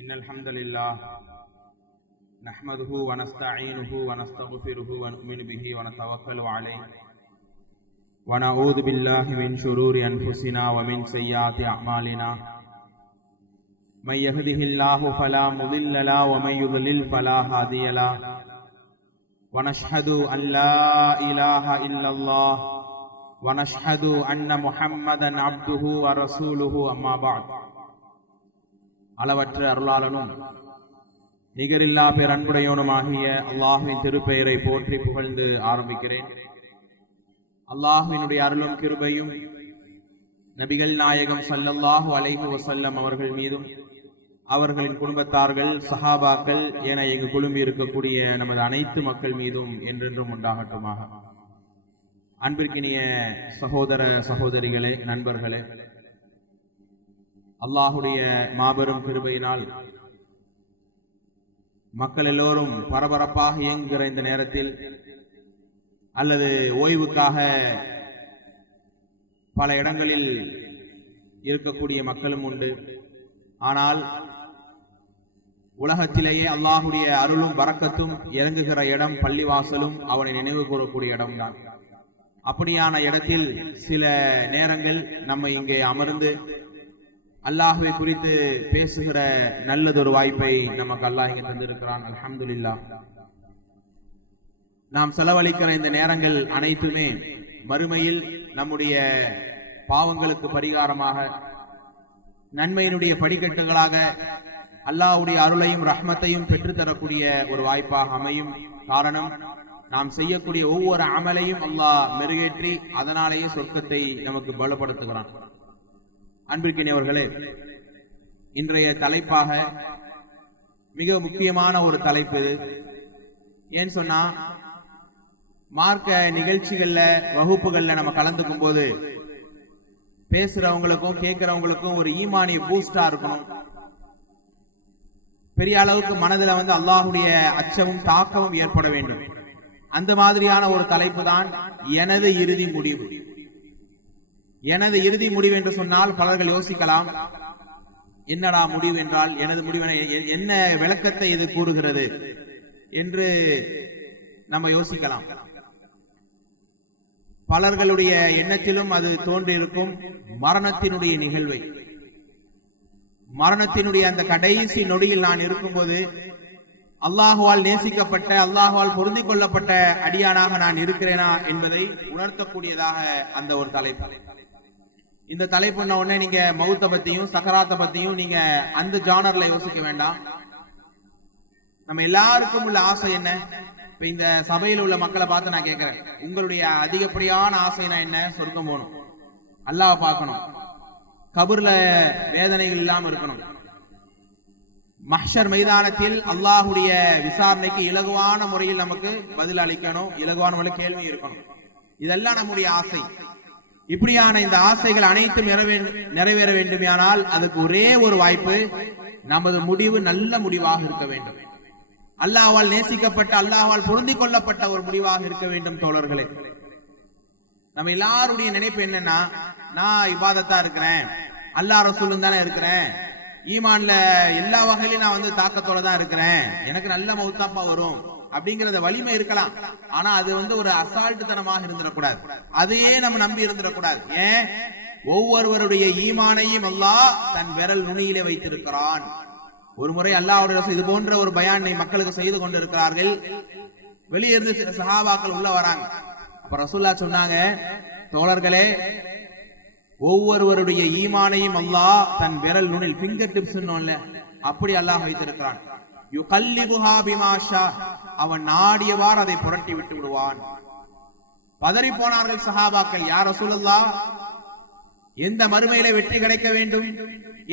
إن الحمد لله نحمده ونستعينه ونستغفره ونؤمن به ونتوكل عليه ونعوذ بالله من شرور أنفسنا ومن سيئات أعمالنا من يهده الله فلا مضل له ومن يضلل فلا هادي له ونشهد أن لا إله إلا الله ونشهد أن محمدا عبده ورسوله أما بعد. அளவற்ற அருளாளனும் நிகரில்லா பேரன்புடையவனுமாகிய அல்லாஹ்வின் திருப்பெயரை போற்றி புகழ்ந்து ஆரம்பிக்கிறேன். அல்லாஹ்வினுடைய அருளும் கிருபையும் நபிகள் நாயகம் ஸல்லல்லாஹு அலைஹி வஸல்லம் அவர்கள் மீதும் அவர்களின் குடும்பத்தார்கள், சஹாபாக்கள் என இங்கு குழும்பி இருக்கக்கூடிய நமது அனைத்து மக்கள் மீதும் என்றென்றும் உண்டாகட்டுமாக. அன்பிற்கினிய சகோதர சகோதரிகளே, நண்பர்களே, அல்லாஹுடைய மாபெரும் கிருபையினால் மக்கள் எல்லோரும் பரபரப்பாக இயங்குகிற இந்த நேரத்தில் அல்லது ஓய்வுக்காக பல இடங்களில் இருக்கக்கூடிய மக்களும் உண்டு. ஆனால் உலகத்திலேயே அல்லாஹுடைய அருளும் பரக்கத்தும் இறங்குகிற இடம் பள்ளிவாசலும் அவனை நினைவு கூறக்கூடிய இடம்தான். அப்படியான இடத்தில் சில நேரங்கள் நம்ம இங்கே அமர்ந்து அல்லாஹ்வை குறித்து பேசுகிற நல்லதொரு வாய்ப்பை நமக்கு அல்லாஹ் இங்கே தந்திருக்கிறான். அல்ஹம்துலில்லாஹ். நாம் செலவழிக்கிற இந்த நேரங்கள் அனைத்துமே மறுமையில் நம்முடைய பாவங்களுக்கு பரிகாரமாக, நன்மையினுடைய படிக்கட்டுகளாக அல்லாஹ்வுடைய அருளையும் ரஹ்மத்தையும் பெற்றுத்தரக்கூடிய ஒரு வாய்ப்பாக அமையும். காரணம், நாம் செய்யக்கூடிய ஒவ்வொரு அமலையும் அல்லாஹ் மெருகேற்றி அதனாலேயே சொர்க்கத்தை நமக்கு பலப்படுத்துகிறான். அன்பிற்கினியவர்களே, இன்றைய தலைப்பாக மிக முக்கியமான ஒரு தலைப்பு இது. ஏன்னு சொன்னா, மார்க்க நிகழ்ச்சிகள்ல, வகுப்புகள்ல நம்ம கலந்துக்கும் போது பேசுறவங்களுக்கும் கேட்கிறவங்களுக்கும் ஒரு ஈமானிய பூஸ்டா இருக்கணும். பெரிய அளவுக்கு மனதில் அல்லாஹுடைய அச்சமும் தாக்கமும் ஏற்பட வேண்டும். அந்த மாதிரியான ஒரு தலைப்பு தான் எனது இறுதி முடிவு. எனது இறுதி முடிவு என்று சொன்னால் பலர்கள் யோசிக்கலாம், என்னடா முடிவு என்றால், எனது முடிவு என்ன விளக்கத்தை இது கூறுகிறது என்று நம்ம யோசிக்கலாம். பலர்களுடைய எண்ணத்திலும் அது தோன்றியிருக்கும் மரணத்தினுடைய நிகழ்வை. மரணத்தினுடைய அந்த கடைசி நொடியில் நான் இருக்கும்போது அல்லாஹுவால் நேசிக்கப்பட்ட, அல்லாஹுவால் பொருந்திக் கொள்ளப்பட்ட அடியானாக நான் இருக்கிறேனா என்பதை உணர்த்தக்கூடியதாக அந்த ஒரு தலைப்பு. இந்த தலைப்பு உடனே நீங்க மௌத்த பத்தியும் சக்கராத்த பத்தியும் நீங்க அந்த ஜானர்ல யோசிக்க வேண்டாம். நம்ம எல்லாருக்கும் உள்ள ஆசை என்ன? இப்ப இந்த சபையில் உள்ள மக்களை பார்த்து நான் கேட்கிறேன், உங்களுடைய அதிகப்படியான ஆசைனா என்ன? சொர்க்கம் போகணும், அல்லாஹ் பார்க்கணும், கபர்ல வேதனைகள் இல்லாம இருக்கணும், மஹ்ஷர் மைதானத்தில் அல்லாஹுடைய விசாரணைக்கு இலகுவான முறையில் நமக்கு பதில் அளிக்கணும், இலகுவான முறையில் கேள்வி இருக்கணும். இதெல்லாம் நம்முடைய ஆசை. இப்படியான இந்த ஆசைகள் அனைத்தும் நிறைவேற வேண்டுமானால் அதுக்கு ஒரே ஒரு வாய்ப்பு, நமது முடிவு நல்ல முடிவாக இருக்க வேண்டும். அல்லாஹ்வால் நேசிக்கப்பட்ட, அல்லாஹ்வால் பொருந்திக் கொள்ளப்பட்ட ஒரு முடிவாக இருக்க வேண்டும். தோழர்களே, நம்ம எல்லாருடைய நினைப்பு என்னன்னா, நான் இபாதத்தா இருக்கிறேன், அல்லாஹ் ரசூலும் தானே இருக்கிறேன், ஈமான்ல எல்லா வகையிலும் நான் தாக்கத்தோட தான் இருக்கிறேன், எனக்கு நல்ல மௌத்தாப்பா வரும் அப்படிங்கறத வலிமை இருக்கலாம். ஆனா அது ஒரு அசால்ட்டுத்தனமாக இருந்துடக்கூடாது, அதையே நம்ம நம்பி இருந்துடக்கூடாது. ஏன்? ஒவ்வொருவருடைய ஈமானையும் அல்லாஹ் தன் விரல் நுனியிலே வைத்திருக்கிறான். ஒரு முறை அல்லாஹ்வுடைய இது போன்ற ஒரு பயானை மக்களுக்கு செய்து கொண்டிருக்கிறார்கள். வெளியே இருந்து சில சஹாபாக்கள் உள்ள வராங்க. அப்ப ரசூலுல்லாஹ் சொன்னாங்க, தோழர்களே, ஒவ்வொருவருடைய ஈமானையும் அல்லாஹ் தன் விரல் நுனில், ஃபிங்கர் டிப்ஸ் அப்படி அல்லாஹ் வைத்திருக்கிறான். யுகல்லிபுஹா பிமா ஷா, அவன் நாடியவாறு அதை புரட்டி விட்டு விடுவான். பதறி போனார்கள் சஹாபாக்கள், யா ரசூலுல்லாஹ், எந்த மறுமையில வெற்றி கிடைக்க வேண்டும்,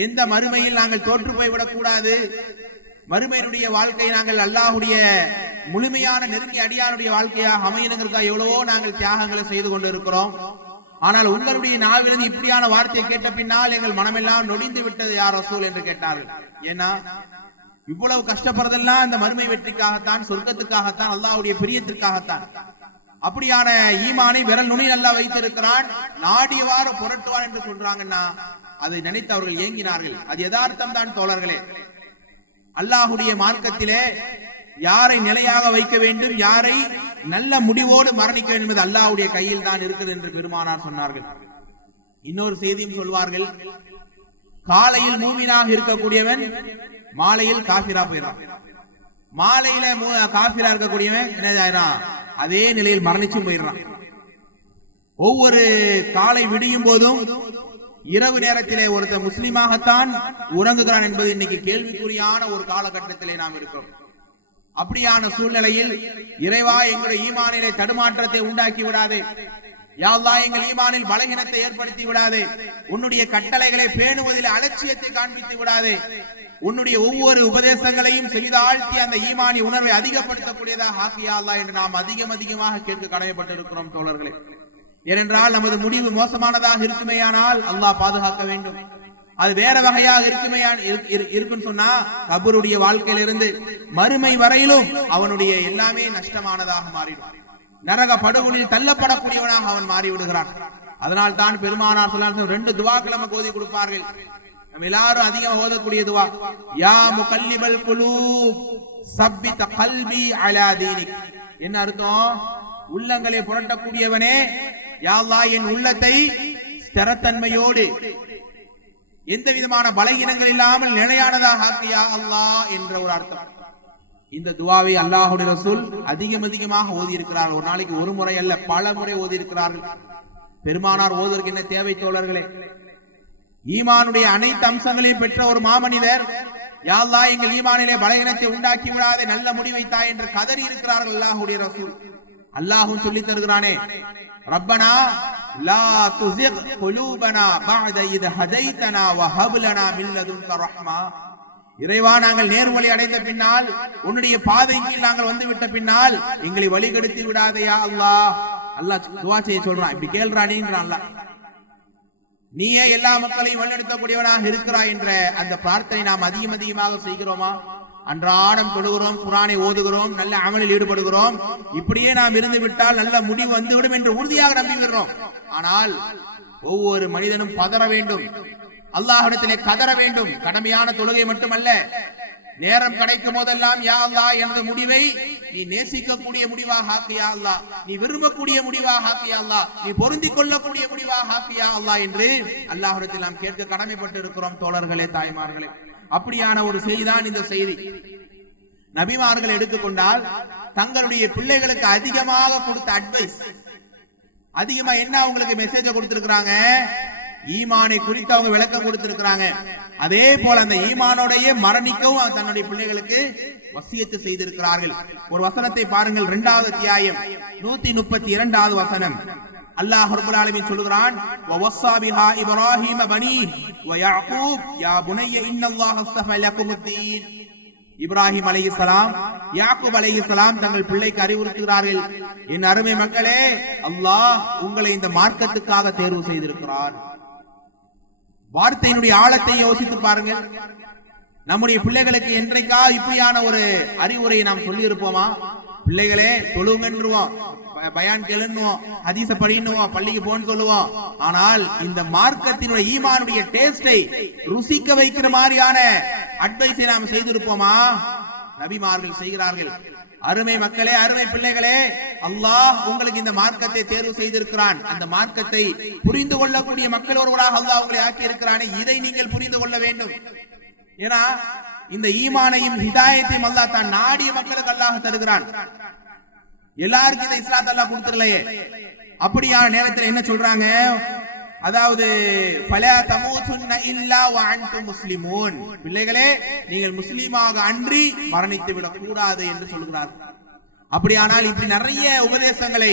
எந்த மறுமையில் நாங்கள் தோற்று போய்விடக் கூடாது, மறுமையினுடைய வாழ்க்கை நாங்கள் அல்லாஹுடைய முழுமையான நெருங்கிய அடியாருடைய வாழ்க்கையாக அமையணுங்கிறதுக்காக எவ்வளவோ நாங்கள் தியாகங்களை செய்து கொண்டு இருக்கிறோம். ஆனால் உங்களுடைய நாவிலிருந்து இப்படியான வார்த்தையை கேட்ட பின்னால் எங்கள் மனமெல்லாம் நொடிந்து விட்டது யா ரசூல் என்று கேட்டார்கள். ஏன்னா இவ்வளவு கஷ்டப்படுறதெல்லாம் இந்த மறுமை வெற்றிக்காகத்தான், சொர்க்கத்துக்காகத்தான், அல்லாஹ்வுடைய பிரியத்திற்காகத்தான். அப்படியான ஈமானை விரல் நுனியில் அல்லாஹ் வைத்திருக்கிறான், நாடியவாறு புரட்டுவான் என்று சொல்றாங்கன்னா அதை நினைத்து அவர்கள் ஏங்கினார்கள். அது யதார்த்தம் தான் தோழர்களே. அல்லாஹுடைய மார்க்கத்திலே யாரை நிலையாக வைக்க வேண்டும், யாரை நல்ல முடிவோடு மரணிக்க வேண்டும் என்பது அல்லாஹ்வுடைய கையில் தான் இருக்குது என்று பெருமானார் சொன்னார்கள். இன்னொரு செய்தியும் சொல்வார்கள், காலையில் மூமினாக இருக்கக்கூடியவன் மாலையில் காபிரா போயிடறான், மாலையில காபிரா இருக்கக்கூடியவன் என்ன அதே நிலையில் மரணிச்சும் போயிடுறான். ஒவ்வொரு காலை விடியும் போதும் இரவு நேரத்திலே ஒருத்தர் முஸ்லிமாகத்தான் உறங்குகிறான் என்பது இன்னைக்கு கேள்விக்குறியான ஒரு காலகட்டத்திலே நாம் இருக்கிறோம். அப்படியான சூழ்நிலையில் இறைவா எங்களுடைய ஈமானிலே தடுமாற்றத்தை உண்டாக்கி விடாதே, யா அல்லாஹ் எங்கள் ஈமானில் பலகீனத்தை ஏற்படுத்தி விடாதே, உன்னுடைய கட்டளைகளை பேணுவதில் அலட்சியத்தை காண்பித்து விடாதே, உன்னுடைய ஒவ்வொரு உபதேசங்களையும் செறிதாழ்த்தி அந்த ஈமானி உணர்வை அதிகப்படுத்தக்கூடியதாக ஆக்கியா அல்லாஹ் என்று நாம் அதிகமாக கேட்க கடமைப்பட்டிருக்கிறோம் தோழர்களே. ஏனென்றால் நமது முடிவு மோசமானதாக இருக்குமேயானால் அல்லாஹ் பாதுகாக்க வேண்டும். அது வேற வகையாக இருக்குன்னு சொன்னா கபருடைய வாழ்க்கையிலிருந்து மறுமை வரையிலும் அவனுடைய எல்லாமே நஷ்டமானதாக மாறிடும். நரக படுகொலில் தள்ளப்படக்கூடியவனாக அவன் மாறிவிடுகிறான். அதனால் தான் பெருமானார் ஸல்லல்லாஹு 2 துஆக்கள் நமக்கு ஓதி கொடுப்பார்கள். நம்ம எல்லாரும் அதிகம் ஓதக்கூடிய துஆ, யா முகல்லிபல் குலூப் சப்பித் கல்பி அலா தீனிக். என்ன அர்த்தம்? உள்ளங்களை புரட்டக்கூடியவனே, யா அல்லாஹ் என் உள்ளத்தை ஸ்திரத்தன்மையோடு எந்த விதமான பலகீனங்கள் இல்லாமல் நிலையானதாக ஆக்கியா அல்லாஹ் என்ற ஒரு அர்த்தம். இந்த துஆவை அல்லாஹ்வுடைய ரசூல் அதிகமாக ஓதி இருக்கிறார்கள். ஒரு நாளைக்கு ஒரு முறை அல்ல, பல முறை ஓதி இருக்கிறார்கள். பெருமானார் ஓதுவதற்கு என்ன தேவை தோழர்களே? ஈமானுடைய அனைத்து அம்சங்களையும் பெற்ற ஒரு மாமனிதர், யா அல்லாஹ் எங்கள் ஈமானிலே பலகீனத்தை உண்டாக்கி விடாதே, நல்ல முடிவைத்தாய் என்று கதறி இருக்கிறார்கள் அல்லாஹ்வுடைய ரசூல். அல்லாஹ்வும் சொல்லி தருகிறானே, ரப்பனா லா துஸிக் குலூபனா பஅத இத் ஹதைதனா வஹப் லனா மின் லதுன்க ரஹ்மா. இறைவா நாங்கள் நேர்வழி அடைந்த பின்னால், உன்னுடைய பாதைக்கு நாங்கள் வந்து விட்ட பின்னால் எங்களை வழிகெடுத்து விடாதே யா அல்லாஹ். அல்லாஹ் துஆ செய்ய சொல்றான், இப்படி கேள்றானேன்றான் அல்லாஹ். நீயே எல்லா மக்களையும் வழிநடத்தக்கூடியவனாக இருக்கிறாய் என்ற அந்த பிரார்த்தனை நாம் அதிகமாக செய்கிறோமா? அன்றாடம் தொழுகிறோம், குர்ஆனை ஓதுகிறோம், நல்ல அமலில் ஈடுபடுகிறோம். இப்படியே நாம் இருந்து விட்டால் நல்ல முடிவு வந்துவிடும் என்று உறுதியாக நம்புகிறோம். ஆனால் ஒவ்வொரு மனிதனும் பதற வேண்டும், அல்லாஹ்விடத்திலே கதற வேண்டும். கடமையான தொழுகை மட்டுமல்ல, நேரம் கிடைக்கும் போதெல்லாம் யா அல்லாஹ் என்ற முடிவை நீ நேசிக்கக்கூடிய முடிவாக ஆக்கியா அல்லாஹ், நீ விரும்பக்கூடிய முடிவாக ஆக்கியா அல்லாஹ், நீ பொருந்திக் கொள்ளக்கூடிய முடிவாக ஆக்கியா அல்லாஹ் என்று அல்லாஹ்விடத்தில் நாம் கேட்க கடமைப்பட்டு இருக்கிறோம் தோழர்களே, தாய்மார்களே. அப்படியான ஒரு செய்திதான் இந்த செய்தி. நபிமார்கள் எடுத்துக்கொண்டால் தங்களுடைய பிள்ளைகளுக்கு அதிகமாக கொடுத்த அட்வைஸ், அதிகமா என்ன அவங்களுக்கு மெசேஜ் கொடுத்திருக்கிறாங்க, ஈமானை குறித்து அவங்க விளக்கம் கொடுத்திருக்கிறாங்க. அதே போல அந்த ஈமானோடையே மரணிக்கவும் தன்னுடைய பிள்ளைகளுக்கு வசியத்து செய்திருக்கிறார்கள். ஒரு வசனத்தை பாருங்கள், 2வது அத்தியாயம் 132வது வசனம். அல்லாஹ் ரப்பல் ஆலமீன் சொல்கிறான், வவஸ்ஸா பிஹா இப்ராஹீம பனீ வ யாக்கூப் யா புனைய இன்னல்லாஹ அஸ்தஃபா லகுமுத்தீன். இப்ராஹிம் அலைஹிஸ்ஸலாம், யாக்கூப் அலைஹிஸ்ஸலாம் தங்கள் பிள்ளைக்கு அறிவுறுத்துகிறார்கள், என் அருமை மக்களே, அல்லாஹ் உங்களை இந்த மார்க்கத்துக்காக தேர்வு செய்திருக்கிறார். வார்த்தையினுடைய ஆழத்தை யோசித்து பாருங்கள். நம்முடைய பிள்ளைகளுக்கு என்றைக்கா இப்படியான ஒரு அறிவுரையை நாம் சொல்லி இருப்போமா? பிள்ளைகளே தொழுங்கன்றுவோம், பயான் கேளுன்னுவோம், ஹதீஸ படின்னுவோம், பள்ளிக்கு போன்னு சொல்லுவோம். ஆனால் இந்த மார்க்கத்தினுடைய ஈமானுடைய டேஸ்டை ருசிக்க வைக்கிற மாதிரியான அட்வைஸை நாம் செய்திருப்போமா? நபிமார்கள் செய்கிறார்கள். அருமை மக்களே, அருமை பிள்ளைகளே, அல்லாஹ் உங்களுக்கு இந்த மார்க்கத்தை தேர்வு செய்திருக்கிறான். அந்த மார்க்கத்தை புரிந்து கொள்ளக்கூடிய மக்கள் ஒருவராக அல்லாஹ் உங்களை ஆக்கி இருக்கிறானே, இதை நீங்கள் புரிந்து கொள்ள வேண்டும். ஏன்னா இந்த ஈமானையும் ஹிதாயத்தையும் அல்லாஹ் தான் நாடிய மக்களுக்கு அல்லாஹ் தருகிறான். எல்லாருக்கும் இந்த இஸ்லாத்தை அல்லாஹ் கொடுத்துடலையே. அப்படியான நேரத்தில் என்ன சொல்றாங்க? அதாவது ஃபலா தமூதுன்ன இல்லா வ அன்தும் முஸ்லிமூன், பிள்ளைகளே நீங்கள் முஸ்லிமாக அன்றி மரணித்து விடக் கூடாது என்று சொல்கிறார். அப்படியானால் இப்படி நிறைய உபதேசங்களை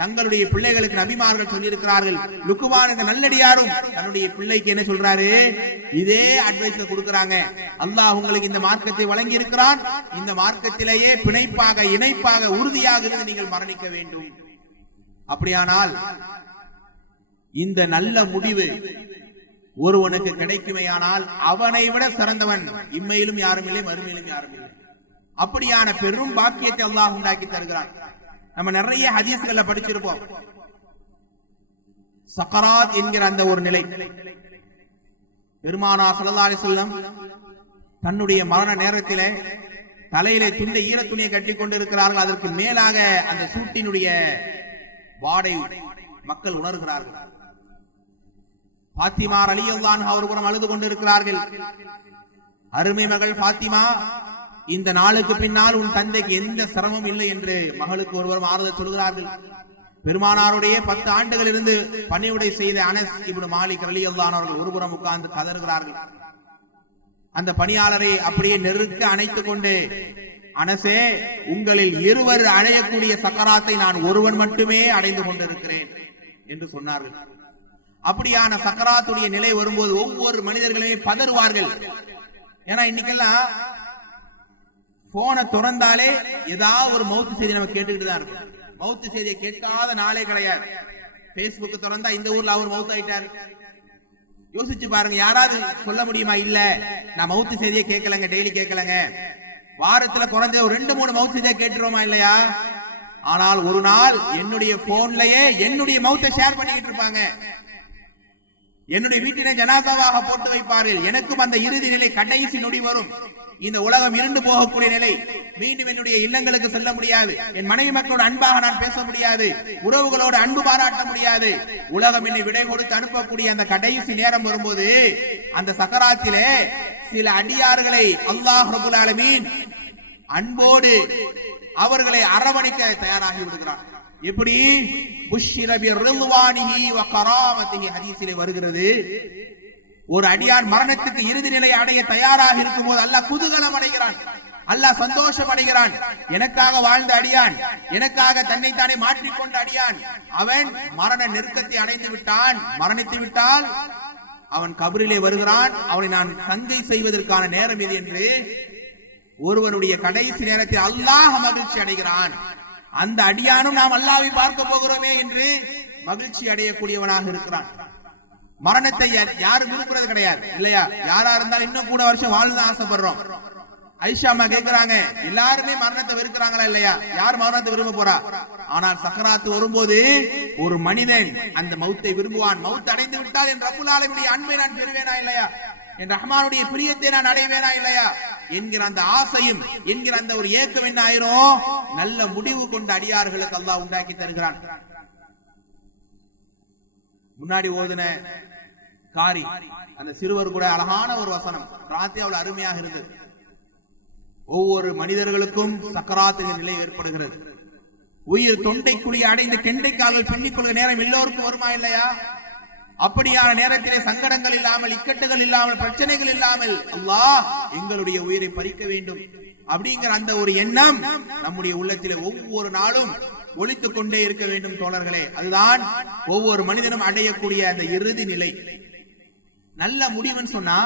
தங்களுடைய பிள்ளைகளுக்கு நபிமார்கள் சொல்லி இருக்கிறார்கள். லுக்மான் என்ற நல்லடியாரும் தன்னுடைய பிள்ளைக்கு என்ன சொல்றாரு? இதே அட்வைஸ் கொடுக்கிறாங்க. அல்லாஹ் உங்களுக்கு இந்த மார்க்கத்தை வழங்கி இருக்கிறான், இந்த மார்க்கத்திலேயே பிணைப்பாக இணைப்பாக உறுதியாக இருந்து நீங்கள் மரணிக்க வேண்டும். அப்படியானால் இந்த நல்ல முடிவு ஒருவனுக்கு கிடைக்குமேயானால் அவனை விட சிறந்தவன் இம்மையிலும் யாரும் இல்லை, மறுமையிலும் யாரும் இல்லை. அப்படியான பெரும் பாக்கியத்தை அல்லாஹ் உண்டாக்கி தருகிறான். நம்ம நிறைய ஹதீஸ்கள்ல படிச்சிருப்போம். சக்கராத் என்கிற அந்த ஒரு நிலை, பெருமானார் ஸல்லல்லாஹு அலைஹி வஸல்லம் தன்னுடைய மரண நேரத்திலே தலையிலே துண்டை ஈர துணியை கட்டி கொண்டிருக்கிறார்கள். அதற்கு மேலாக அந்த சூட்டினுடைய வாடை மக்கள் உணர்கிறார்கள். பாத்திமா ரலியல்லாஹு அன்ஹா ஒரு புறம் அழுது கொண்டிருக்கிறார்கள். அருமை மகள் பாத்திமா, இந்த நாளுக்கு பின்னால் உன் தந்தைக்கு எந்த சிரமம் இல்லை என்று மகளுக்கு ஒருவரும் ஆறுதல் சொல்கிறார்கள். பெருமானாருடைய 10 ஆண்டுகள் இருந்து பணிவுடை செய்த அனஸ் இப்னு மாலிக் ரலியல்லாஹு அன்ஹு அவர்கள் ஒருபுறம் உட்கார்ந்து கதறுகிறார்கள். அந்த பணியாளரை அப்படியே நெருக்க அணைத்துக் கொண்டு, அனசே, உங்களில் இருவர் அடையக்கூடிய சக்கராத்தை நான் ஒருவன் மட்டுமே அடைந்து கொண்டிருக்கிறேன் என்று சொன்னார்கள். அப்படியான சக்கராத்துடைய நிலை வரும்போது ஒவ்வொரு மனிதர்களுமே பதறுவார்கள். ஏன்னா இன்னைக்கெல்லாம் போனை திறந்தாலே ஏதாவது ஒரு மவுத்து செய்தி நம்ம கேட்டுக்கிட்டு தான் இருக்கும். மவுத்து செய்தியை கேட்காத நாளே கிடையாது. பேஸ்புக் திறந்தா இந்த ஊர்ல அவர் மவுத் ஆயிட்டாரு. யோசிச்சு பாருங்க, யாராவது சொல்ல முடியுமா? இல்ல, நான் மவுத்து செய்தியை கேட்கலங்க, டெய்லி கேட்கலங்க, வாரத்துல குறைஞ்ச ஒரு 2-3 மவுத்து செய்தியை கேட்டுருவோமா இல்லையா? ஆனால் ஒரு நாள் என்னுடைய போன்லயே என்னுடைய மவுத்தை ஷேர் பண்ணிக்கிட்டு இருப்பாங்க. என்னுடைய வீட்டினை ஜனாசாவாக போட்டு வைப்பார்கள். எனக்கும் அந்த இறுதி நிலை, கடைசி நொடி வரும். இந்த உலகம் இருண்டு போகக்கூடிய நிலை. மீண்டும் என்னுடைய இல்லங்களுக்கு செல்ல முடியாது. என் மனைவி மக்களோட அன்பாக நான் பேச முடியாது. உறவுகளோடு அன்பு பாராட்ட முடியாது. உலகம் என்னை விடை கொடுத்து அனுப்பக்கூடிய அந்த கடைசி நேரம் வரும்போது, அந்த சக்கராத்திலே சில அடியார்களை அல்லாஹ் ரப்பல் ஆலமீன் அன்போடு அவர்களை அரவணைக்க தயாராகி விடுகிறான். எப்படி? புஷ்ஷிர பிர்ரிதுவானிஹி வ கராமத்திஹி ஹதீஸிலே வருகிறது. ஒரு அடியான் மரணத்துக்கு இறுதி நிலை அடைய தயாராக இருக்கும் போது அல்லாஹ் குதூகலம் அடைகிறான், அல்லாஹ் சந்தோஷம் அடைகிறான். எனக்காக வாழ்ந்த அடியான், எனக்காக தன்னைத்தானே மாற்றிக்கொண்ட அடியான், அவன் மரண நெருக்கத்தை அடைந்து விட்டான், மரணித்து விட்டால் அவன் கபரிலே வருகிறான். அவனை நான் சங்கை செய்வதற்கான நேரம் இது என்று ஒருவனுடைய கடைசி நேரத்தில் அல்லாஹ் மகிழ்ச்சி அடைகிறான். அந்த அடியானும் நாம் அல்லாஹ்வை பார்க்க போகிறோமே என்று மகிழ்ச்சி அடையக்கூடியவனாக இருக்கிறான். மரணத்தை யாரும் விரும்புறது கிடையாது இல்லையா? யாரா இருந்தாலும் இன்னும் கூட வருஷம் வாழ்ந்து ஆசைப்படுறோம். ஐஷா அம்மா கேட்கிறாங்க, எல்லாருமே மரணத்தை வெறுக்கிறாங்களா இல்லையா? யார் மரணத்தை விரும்ப போறா? ஆனால் சக்கராத்து வரும்போது ஒரு மனிதன் அந்த மௌத்தை விரும்புவான். மௌத் அடைந்து விட்டால் என் ரப்புல் ஆலமீனுடைய அன்பை நான் பெறுவேனா இல்லையா? என் ரஹ்மானுடைய பிரியத்தை நான் அடைவேனா இல்லையா என்கிற அந்த ஆசையும் என்கிற அந்த ஒரு ஏக்கம் என்ன ஆயிரும்? நல்ல முடிவு கொண்ட அடியார்களுக்கு அல்லாஹ் உண்டாக்கி தருகிறான். முன்னாடி ஓதுன காரி அந்த சிறுவர் கூட அழகான ஒரு வசனம், ராத்தியாவில் அருமையாக இருந்தது. ஒவ்வொரு மனிதர்களுக்கும் சக்கராத்தின் நிலை ஏற்படுகிறது. உயிர் தொண்டை குழியை அடைந்து கெண்டைக்கால்கள் பின்னிக் கொள்கிற நேரம் எல்லோருக்கும் வருமா இல்லையா? அப்படியான நேரத்திலே சங்கடங்கள் இல்லாமல், இக்கட்டுகள் இல்லாமல், பிரச்சனைகள் இல்லாமல் அல்லாஹ் எங்களுடைய உயிரை பறிக்க வேண்டும் அப்படிங்கிற அந்த ஒரு எண்ணம் நம்முடைய உள்ளத்திலே ஒவ்வொரு நாளும் ஒலித்துக் கொண்டே இருக்க வேண்டும் தோழர்களே. அதுதான் ஒவ்வொரு மனிதனும் அடையக்கூடிய அந்த இறுதி நிலை. நல்ல முடிவுன்னு சொன்னா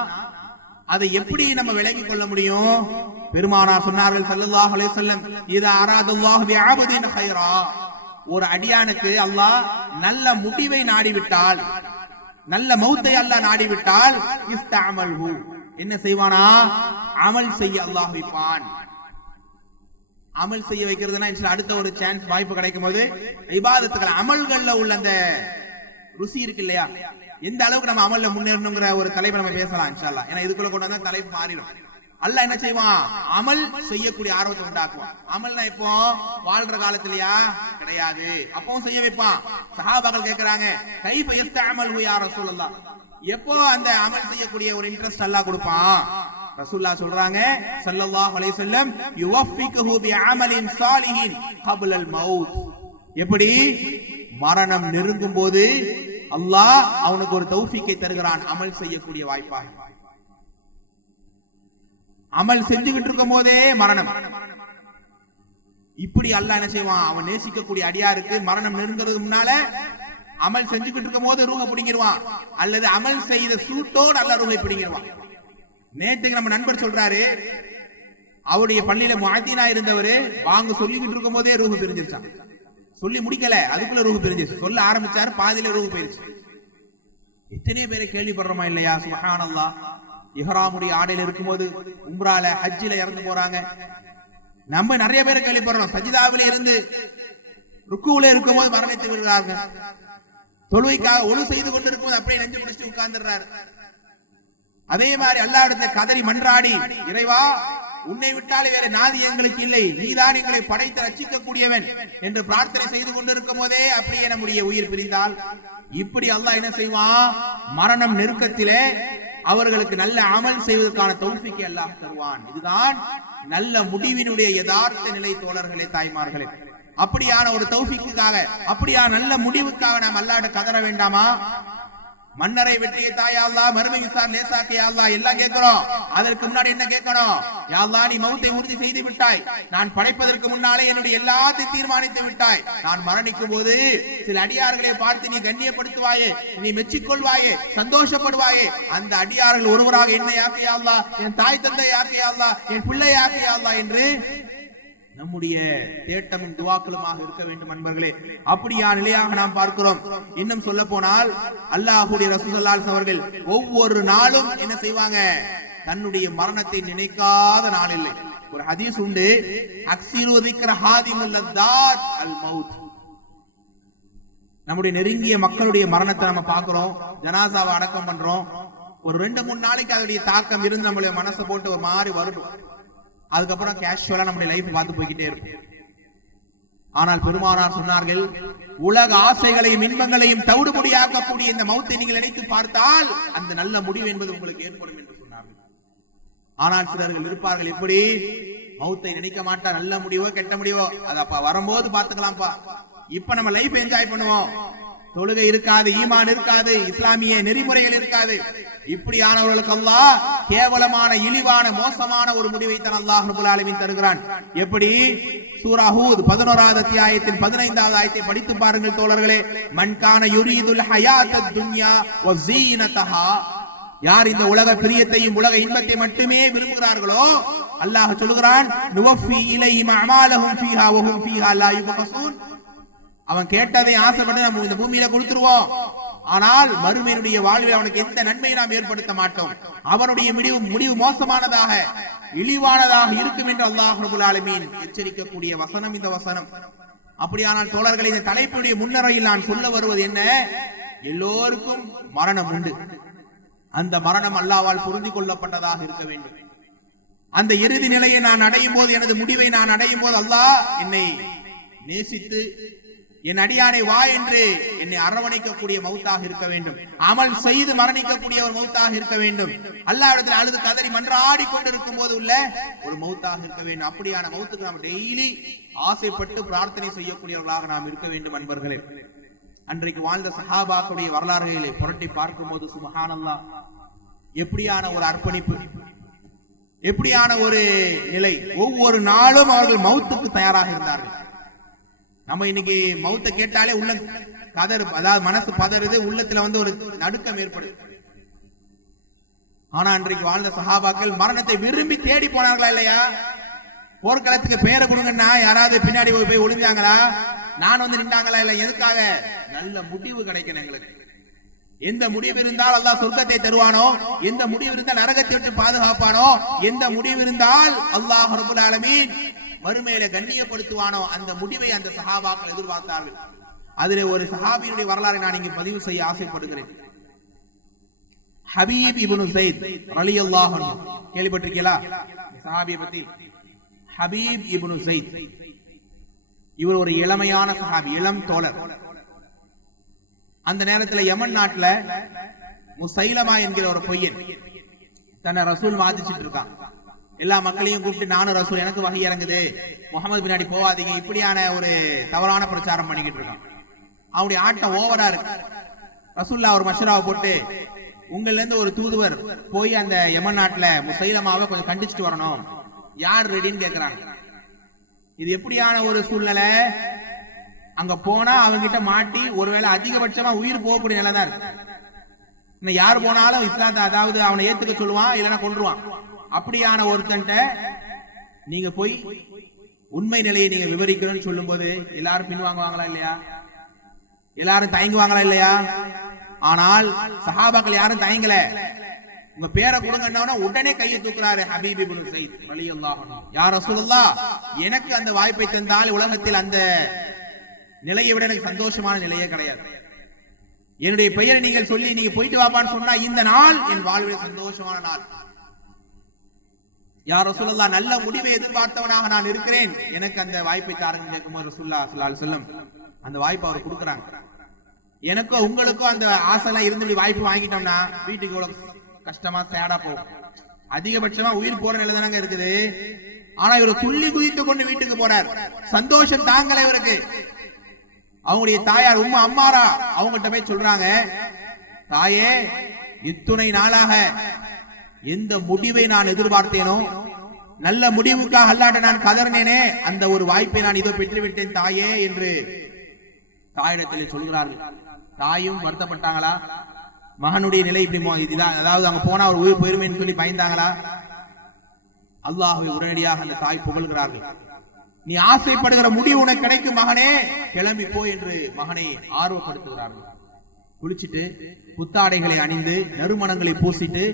அதை எப்படி நம்ம விளங்கிக் கொள்ள முடியும்? பெருமானார் சொன்னார்கள் ஸல்லல்லாஹு அலைஹி வஸல்லம், இதா அராதல்லாஹு பிஅப்தின் கைரா, ஒரு அடியானுக்கு அல்லாஹ் நல்ல முடிவை நாடிவிட்டால், நல்ல மௌத்தை அல்லாஹ் நாடிவிட்டால், இஸ்தஅமல்ஹு, என்ன செய்வானா? அமல் செய்ய அல்லாஹ் வைப்பான். அமல் செய்ய வைக்கிறதுனா அடுத்த ஒரு சான்ஸ், வாய்ப்பு கிடைக்கும் போது இபாதத்துகள் அமல்கள்ல உள்ள அந்த ருசி இருக்கு இல்லையா? எந்த அளவுக்கு நம்ம அமல்ல முன்னேறணுங்கிற ஒரு தலைப்பு நம்ம பேசலாம் இன்ஷா அல்லாஹ். ஏன்னா இதுக்குள்ள கொண்டு வந்தா தலைப்பு மாறிடும். அல்லாஹ் என்ன செய்வான்? அமல் செய்யக்கூடிய ஆர்வத்தை உண்டாக்குவான். அமல்னா இப்போ வாழ்ற காலத்திலயா? கிடையாது, அப்பவும் செய்ய வைப்பான். சஹாபாக்கள் கேக்குறாங்க, கைஃப யஸ்தஅமலு யா ரசூலல்லாஹ், எப்போ அந்த அமல் செய்யக்கூடிய ஒரு இன்ட்ரெஸ்ட் அல்லாஹ் கொடுப்பான்? ரசூலுல்லாஹ் சொல்றாங்க ஸல்லல்லாஹு அலைஹி வஸல்லம், யுவஃபிகுஹு பிஅமலின் சாலிஹின் கப்லல் மௌத், எப்படி மரணம் நெருங்கும் போது அல்லாஹ் அவனுக்கு ஒரு தௌஃபீக்கை தருகிறான் அமல் செய்யக்கூடிய வாய்ப்பாக. அமல் செஞ்சுக்கிட்டு இருக்கும் போதே மரணம். இப்படி அல்லாஹ் என்ன செய்வான்? அவன் நேசிக்கக்கூடிய அடியாருக்கு மரணம் நெருங்கிறதுக்கு முன்னால அமல் செஞ்சுக்கிட்டு இருக்கும் போது ரூஹை பிடிங்கிடுவான், அல்லது அமல் செய்த சூட்டோடு அல்லாஹ் ரூஹை பிடிங்கிடுவான். நேற்றுக்கு நம்ம நண்பர் சொல்றாரு, அவருடைய பள்ளியில முஅத்தினா இருந்தவரு வாங்க சொல்லிக்கிட்டு இருக்கும் போதே ரூஹு பிரிஞ்சிருச்சான். சொல்லி முடிக்கல, அதுக்குள்ள ரூஹு பிரிஞ்சிருச்சு. சொல்ல ஆரம்பிச்சாரு, பாதியில ரூஹு போயிருச்சு. எத்தனை பேரை கேள்விப்படுறோமா இல்லையா? சுப்ஹானல்லாஹ். இஹ்ராமுடைய ஆடையில இருக்கும்போது உம்ரால ஹஜ்ஜில இறந்து போறாங்க. நம்ம நிறைய பேரை கேள்விப்படுறோம், சஜிதாவில இருந்து ருக்குவுல இருக்கும்போது மரணித்து விடுறாங்க. தொழுகைக்காக ஒழு செய்து கொண்டிருக்கும் போது அப்படியே நெஞ்சு பிடிச்சு உட்கார்ந்துடுறாரு. அதே மாதிரி அல்லாஹ்விடத்தில் கதறி மன்றாடி, இறைவா உன்னை விட்டாலே வேற நாதி எங்களுக்கு இல்லை, நீதான் எங்களை படைத்து ரட்சிக்க கூடியவன் என்று பிரார்த்தனை செய்து கொண்டிருக்கும் போதே அப்படியே நம்முடைய உயிர் பிரிந்தால் இப்படி அல்லாஹ் என்ன செய்வான்? மரணம் நெருக்கத்திலே அவர்களுக்கு நல்ல அமல் செய்வதற்கான தௌஃபீக்கை அல்லாஹ் தருவான். இதுதான் நல்ல முடிவினுடைய யதார்த்த நிலை தோழர்களே, தாய்மார்களே. அப்படியான ஒரு தௌஃபீக்குக்காக, அப்படியான நல்ல முடிவுக்காக நாம் அல்லாஹ்விடம் கதற வேண்டாமா? மன்னரை வெற்றியை தாயா அல்லாஹ், மறுமை விசாரணை லேசாக்கே அல்லாஹ் எல்லாம் கேட்கிறோம். அதற்கு முன்னாடி என்ன கேட்கணும்? யா அல்லாஹ், நீ மௌத்தை உறுதி செய்து விட்டாய், நான் படைப்பதற்கு முன்னாலே என்னுடைய எல்லாத்தையும் தீர்மானித்து விட்டாய். நான் மரணிக்கும் போது சில அடியார்களை பார்த்து நீ கண்ணியப்படுத்துவாயே, நீ மெச்சிக்கொள்வாயே, சந்தோஷப்படுவாயே. அந்த அடியார்கள் ஒருவராக என்னை ஆக்கியா அல்லாஹ், என் தாய் தந்தை ஆக்கியா அல்லாஹ், என் பிள்ளை ஆக்கியா அல்லாஹ் என்று நம்முடைய தேட்டமும் துவாக்களுமாக இருக்க வேண்டும் அன்பர்களே. அப்படியா நிலையாக நாம் பார்க்கிறோம். இன்னும் சொல்ல போனால் அல்லாஹ்வுடைய ரசூல் ஸல்லல்லாஹு அலைஹி வஸல்லம் அவர்கள் ஒவ்வொரு நாளும் என்ன செய்வாங்க? தன்னுடைய மரணத்தை நினைக்காத நாள் இல்லை. ஒரு ஹதீஸ் உண்டு, அக்ஸிரு திக்ர ஹாதிமுல் லத்தாத் அல் மௌத். நம்முடைய நெருங்கிய மக்களுடைய மரணத்தை நம்ம பார்க்கிறோம், ஜனாசாவை அடக்கம் பண்றோம். ஒரு 2-3 நாளைக்கு அதனுடைய தாக்கம் இருந்து நம்மளுடைய மனசை போட்டு ஒரு மாதிரி வரும். அதுக்கப்புறம் கேஷுவலா நம்முடைய லைஃப் பார்த்து போய்கிட்டே இருக்கும். ஆனால் பெருமானார் சொன்னார்கள், உலக ஆசைகளையும் இன்பங்களையும் தவிடுபடியாக்கக்கூடிய இந்த மௌத்தை நீங்கள் நினைத்து பார்த்தால் அந்த நல்ல முடிவு என்பது உங்களுக்கு ஏற்படும் என்று சொன்னார்கள். ஆனால் சிலர்கள் இருப்பார்கள், எப்படி மௌத்தை நினைக்க மாட்டா, நல்ல முடிவோ கெட்ட முடிவோ அது அப்ப வரும்போது பார்த்துக்கலாம்ப்பா, இப்ப நம்ம லைஃப் என்ஜாய் பண்ணுவோம். தொழுகை இருக்காது, ஈமான் இருக்காது, இஸ்லாமிய நெறிமுறைகள் இருக்காது. இப்படியானவர்களுக்கு அல்லாஹ் கேவலமான, இழிவான, மோசமான ஒரு முடிவை தான் அல்லாஹ் ரப்பல் ஆலமீன் தருகிறான். எப்படி? சூரா ஹூத் 11வது அத்தியாயத்தின் 15வது ஆயத்தை படித்து பாருங்கள் தோழர்களே. மன் கான யுரீதுல் ஹயாத்தத் துன்யா வ ஸீனதஹா, யார் இந்த உலக பிரியத்தையும் உலக இன்பத்தை மட்டுமே விரும்புகிறார்களோ அல்லாஹ் சொல்கிறான், நுவஃபி இலைஹிம் அமாலஹும் ஃபீஹா வ ஹும் ஃபீஹா லா யுபகஸூன். அவன் கேட்டதை ஆசைப்பட்டு நம்ம இந்த பூமியில கொடுத்துருவோம், ஆனால் மறுமையினுடைய வாழ்வில் அவனுக்கு எந்த நன்மையை நாம் ஏற்படுத்த மாட்டோம். அவனுடைய முடிவு மோசமானதாக, இழிவானதாக இருக்கும் என்று அல்லாஹ் ரப்பல் ஆலமீன் எச்சரிக்கக்கூடிய வசனம் இந்த வசனம். அப்படியானால் தோழர்களை, இந்த தலைப்புடைய முன்னரையில் நான் சொல்ல வருவது என்ன? எல்லோருக்கும் மரணம் உண்டு. அந்த மரணம் அல்லாஹ்வால் பொருந்திக் கொள்ளப்பட்டதாக இருக்க வேண்டும். அந்த இறுதி நிலையை நான் அடையும் போது, எனது முடிவை நான் அடையும் போது அல்லாஹ் என்னை நேசித்து என் அடியானை வா என்று என்னை அரவணைக்கக்கூடிய மௌத்தாக இருக்க வேண்டும். அமல் செய்து மரணிக்கக்கூடிய ஒரு மௌத்தாக இருக்க வேண்டும். அல்லாஹ்விடத்தில் அழுது கதறி மன்றாடி கொண்டிருக்கும் போது உள்ள ஒரு மௌத்தாக இருக்க வேண்டும். அப்படியான மௌத்துக்கு நாம் டெய்லி ஆசைப்பட்டு பிரார்த்தனை செய்யக்கூடியவர்களாக நாம் இருக்க வேண்டும் அன்பர்களே. அன்றைக்கு வாழ்ந்த சஹாபாக்களுடைய வரலாறுகளை புரட்டி பார்க்கும் போது சுப்ஹானல்லாஹ், எப்படியான ஒரு அர்ப்பணிப்பு, எப்படியான ஒரு நிலை. ஒவ்வொரு நாளும் அவர்கள் மௌத்துக்கு தயாராக இருந்தார்கள். நம்ம இன்னைக்கு மௌத்தை கேட்டாலே உள்ள கதறு, அதாவது மனசு பதறுது, உள்ளத்துல ஒரு நடுக்கம் ஏற்படுது. ஆனா அன்றைக்கு வாழ்ந்த சஹாபாக்கள் மரணத்தை விரும்பி தேடி போனார்களா இல்லையா? போர்க்களத்துக்கு பேரை கொடுங்கன்னா யாராவது பின்னாடி போய் ஒளிஞ்சாங்களா? நான் நின்றாங்களா? இல்ல, எதுக்காக? நல்ல முடிவு கிடைக்கணும் எங்களுக்கு. எந்த முடிவு இருந்தால் அல்லாஹ் சொர்க்கத்தை தருவானோ, எந்த முடிவு இருந்தால் நரகத்தை விட்டு பாதுகாப்பானோ, எந்த முடிவு இருந்தால் அல்லாஹ் ரப்பல் ஆலமீன் மறுமையில கண்ணியப்படுத்துவானோ, அந்த முடிவை அந்த சஹாபாக்கள் எதிர்பார்த்தார்கள். அதிலே ஒரு சஹாபியினுடைய வரலாறை நான் இங்கு பதிவு செய்ய ஆசைப்படுகிறேன். ஹபீப் இப்னு ஸைத் ரலியல்லாஹு அன்ஹு, கேள்விப்பட்டிருக்கீங்களா சஹாபியை பத்தி? ஹபீப் இப்னு ஸைத் இவர் ஒரு இளமையான சஹாபி, இளம் தோழர். அந்த நேரத்தில் யமன் நாட்டுல முசைலமா என்கிற ஒரு பொய்யன் தன்னை ரசூல் வாதிச்சிட்டு இருக்கான். எல்லா மக்களையும் கூப்பிட்டு, நானும் ரசூல், எனக்கு வகை இறங்குது, முகமது பின்னாடி போவாதீங்க, இப்படியான ஒரு தவறான பிரச்சாரம் பண்ணிக்கிட்டு இருக்கான். அவனுடைய ஆட்டம் ஓவரா இருக்கு. ரசூல்லா ஒரு மஷராவை போட்டு, உங்கள்ல இருந்து ஒரு தூதுவர் போய் அந்த யமன் நாட்டுல முசைலமாவை கொஞ்சம் கண்டிச்சுட்டு வரணும், யார் ரெடின்னு கேக்குறாங்க. இது எப்படியான ஒரு சூழ்நிலை? அங்க போனா அவங்க கிட்ட மாட்டி ஒருவேளை அதிகபட்சமா உயிர் போகக்கூடிய நிலை தான் இருக்கு. இன்னும் யார் போனாலும் இஸ்லாத்தை, அதாவது அவனை ஏத்துக்க சொல்லுவான், இல்லைன்னா கொன்றுவான். அப்படியான ஒருத்தன்ட்ட நீங்க போய் உண்மை நிலையை நீங்க விவரிக்கணும்னு சொல்லும் போது எல்லாரும் பின்வாங்குவாங்களா இல்லையா? எல்லாரும் தயங்குவாங்களா இல்லையா? ஆனால் சஹாபாக்கள் யாரும் தயங்கல. உங்க பேரை கொடுங்கன்னா உடனே கையை தூக்குறாரு ஹபீப் இப்னு ஸைத் ரலியல்லாஹு அன்ஹு. யா ரசூலுல்லாஹ், எனக்கு அந்த வாய்ப்பை தந்தால் உலகத்தில் அந்த நிலையை விட எனக்கு சந்தோஷமான நிலையே கிடையாது. என்னுடைய பெயரை நீங்கள் சொல்லி நீங்க போயிட்டு வாப்பான்னு சொன்னா இந்த நாள் என் வாழ்வில் சந்தோஷமான நாள். யா ரசூலுல்லாஹ், நல்ல முடிவை எதிர்பார்த்தவனாக நான் இருக்கிறேன், எனக்கு அந்த வாய்ப்பை தாருங்க கேட்கும்போது ரசூலுல்லாஹ் ஸல்லல்லாஹு அலைஹி வஸல்லம் அந்த வாய்ப்பை அவர் கொடுக்குறாங்க. எனக்கும் உங்களுக்கும் அந்த ஆசைலாம் இருந்து வாய்ப்பு வாங்கிட்டோம்னா வீட்டுக்கு இவ்வளவு கஷ்டமா சேடா போகும். அதிகபட்சமா உயிர் போற நிலை தானங்க இருக்குது. ஆனா இவர் துள்ளி குதித்து கொண்டு வீட்டுக்கு போறார். சந்தோஷம் தாங்கல இவருக்கு. அவங்களுடைய தாயார் உம்மா அம்மாரா அவங்ககிட்ட போய் சொல்றாங்க, தாயே, இத்துணை நாளாக எந்த முடிவை நான் எதிர்பார்த்தேனோ, நல்ல முடிவுக்காக அல்லாட்ட நான் கதறினேனே, அந்த ஒரு வாய்ப்பை நான் இதோ பெற்றுவிட்டேன் தாயே என்று தாயிடத்தில் சொல்கிறார்கள். தாயும் வருத்தப்பட்டாங்களா? மகனுடைய நிலை இப்படி இதுதான், அதாவது அங்க போனா ஒரு உயிர் போயிருமேன்னு சொல்லி பயந்தாங்களா? அல்லாஹ்வை உடனடியாக அந்த தாய் புகழ்கிறார்கள். நீ ஆசைப்படுகிற முடிவு உனக்கு கிடைக்கும் மகனே, கிளம்பி போ என்று மகனை ஆர்வப்படுத்துகிறார்கள். குளிச்சுட்டு புத்தாடைகளை அணிந்து நறுமணங்களை பூசிட்டு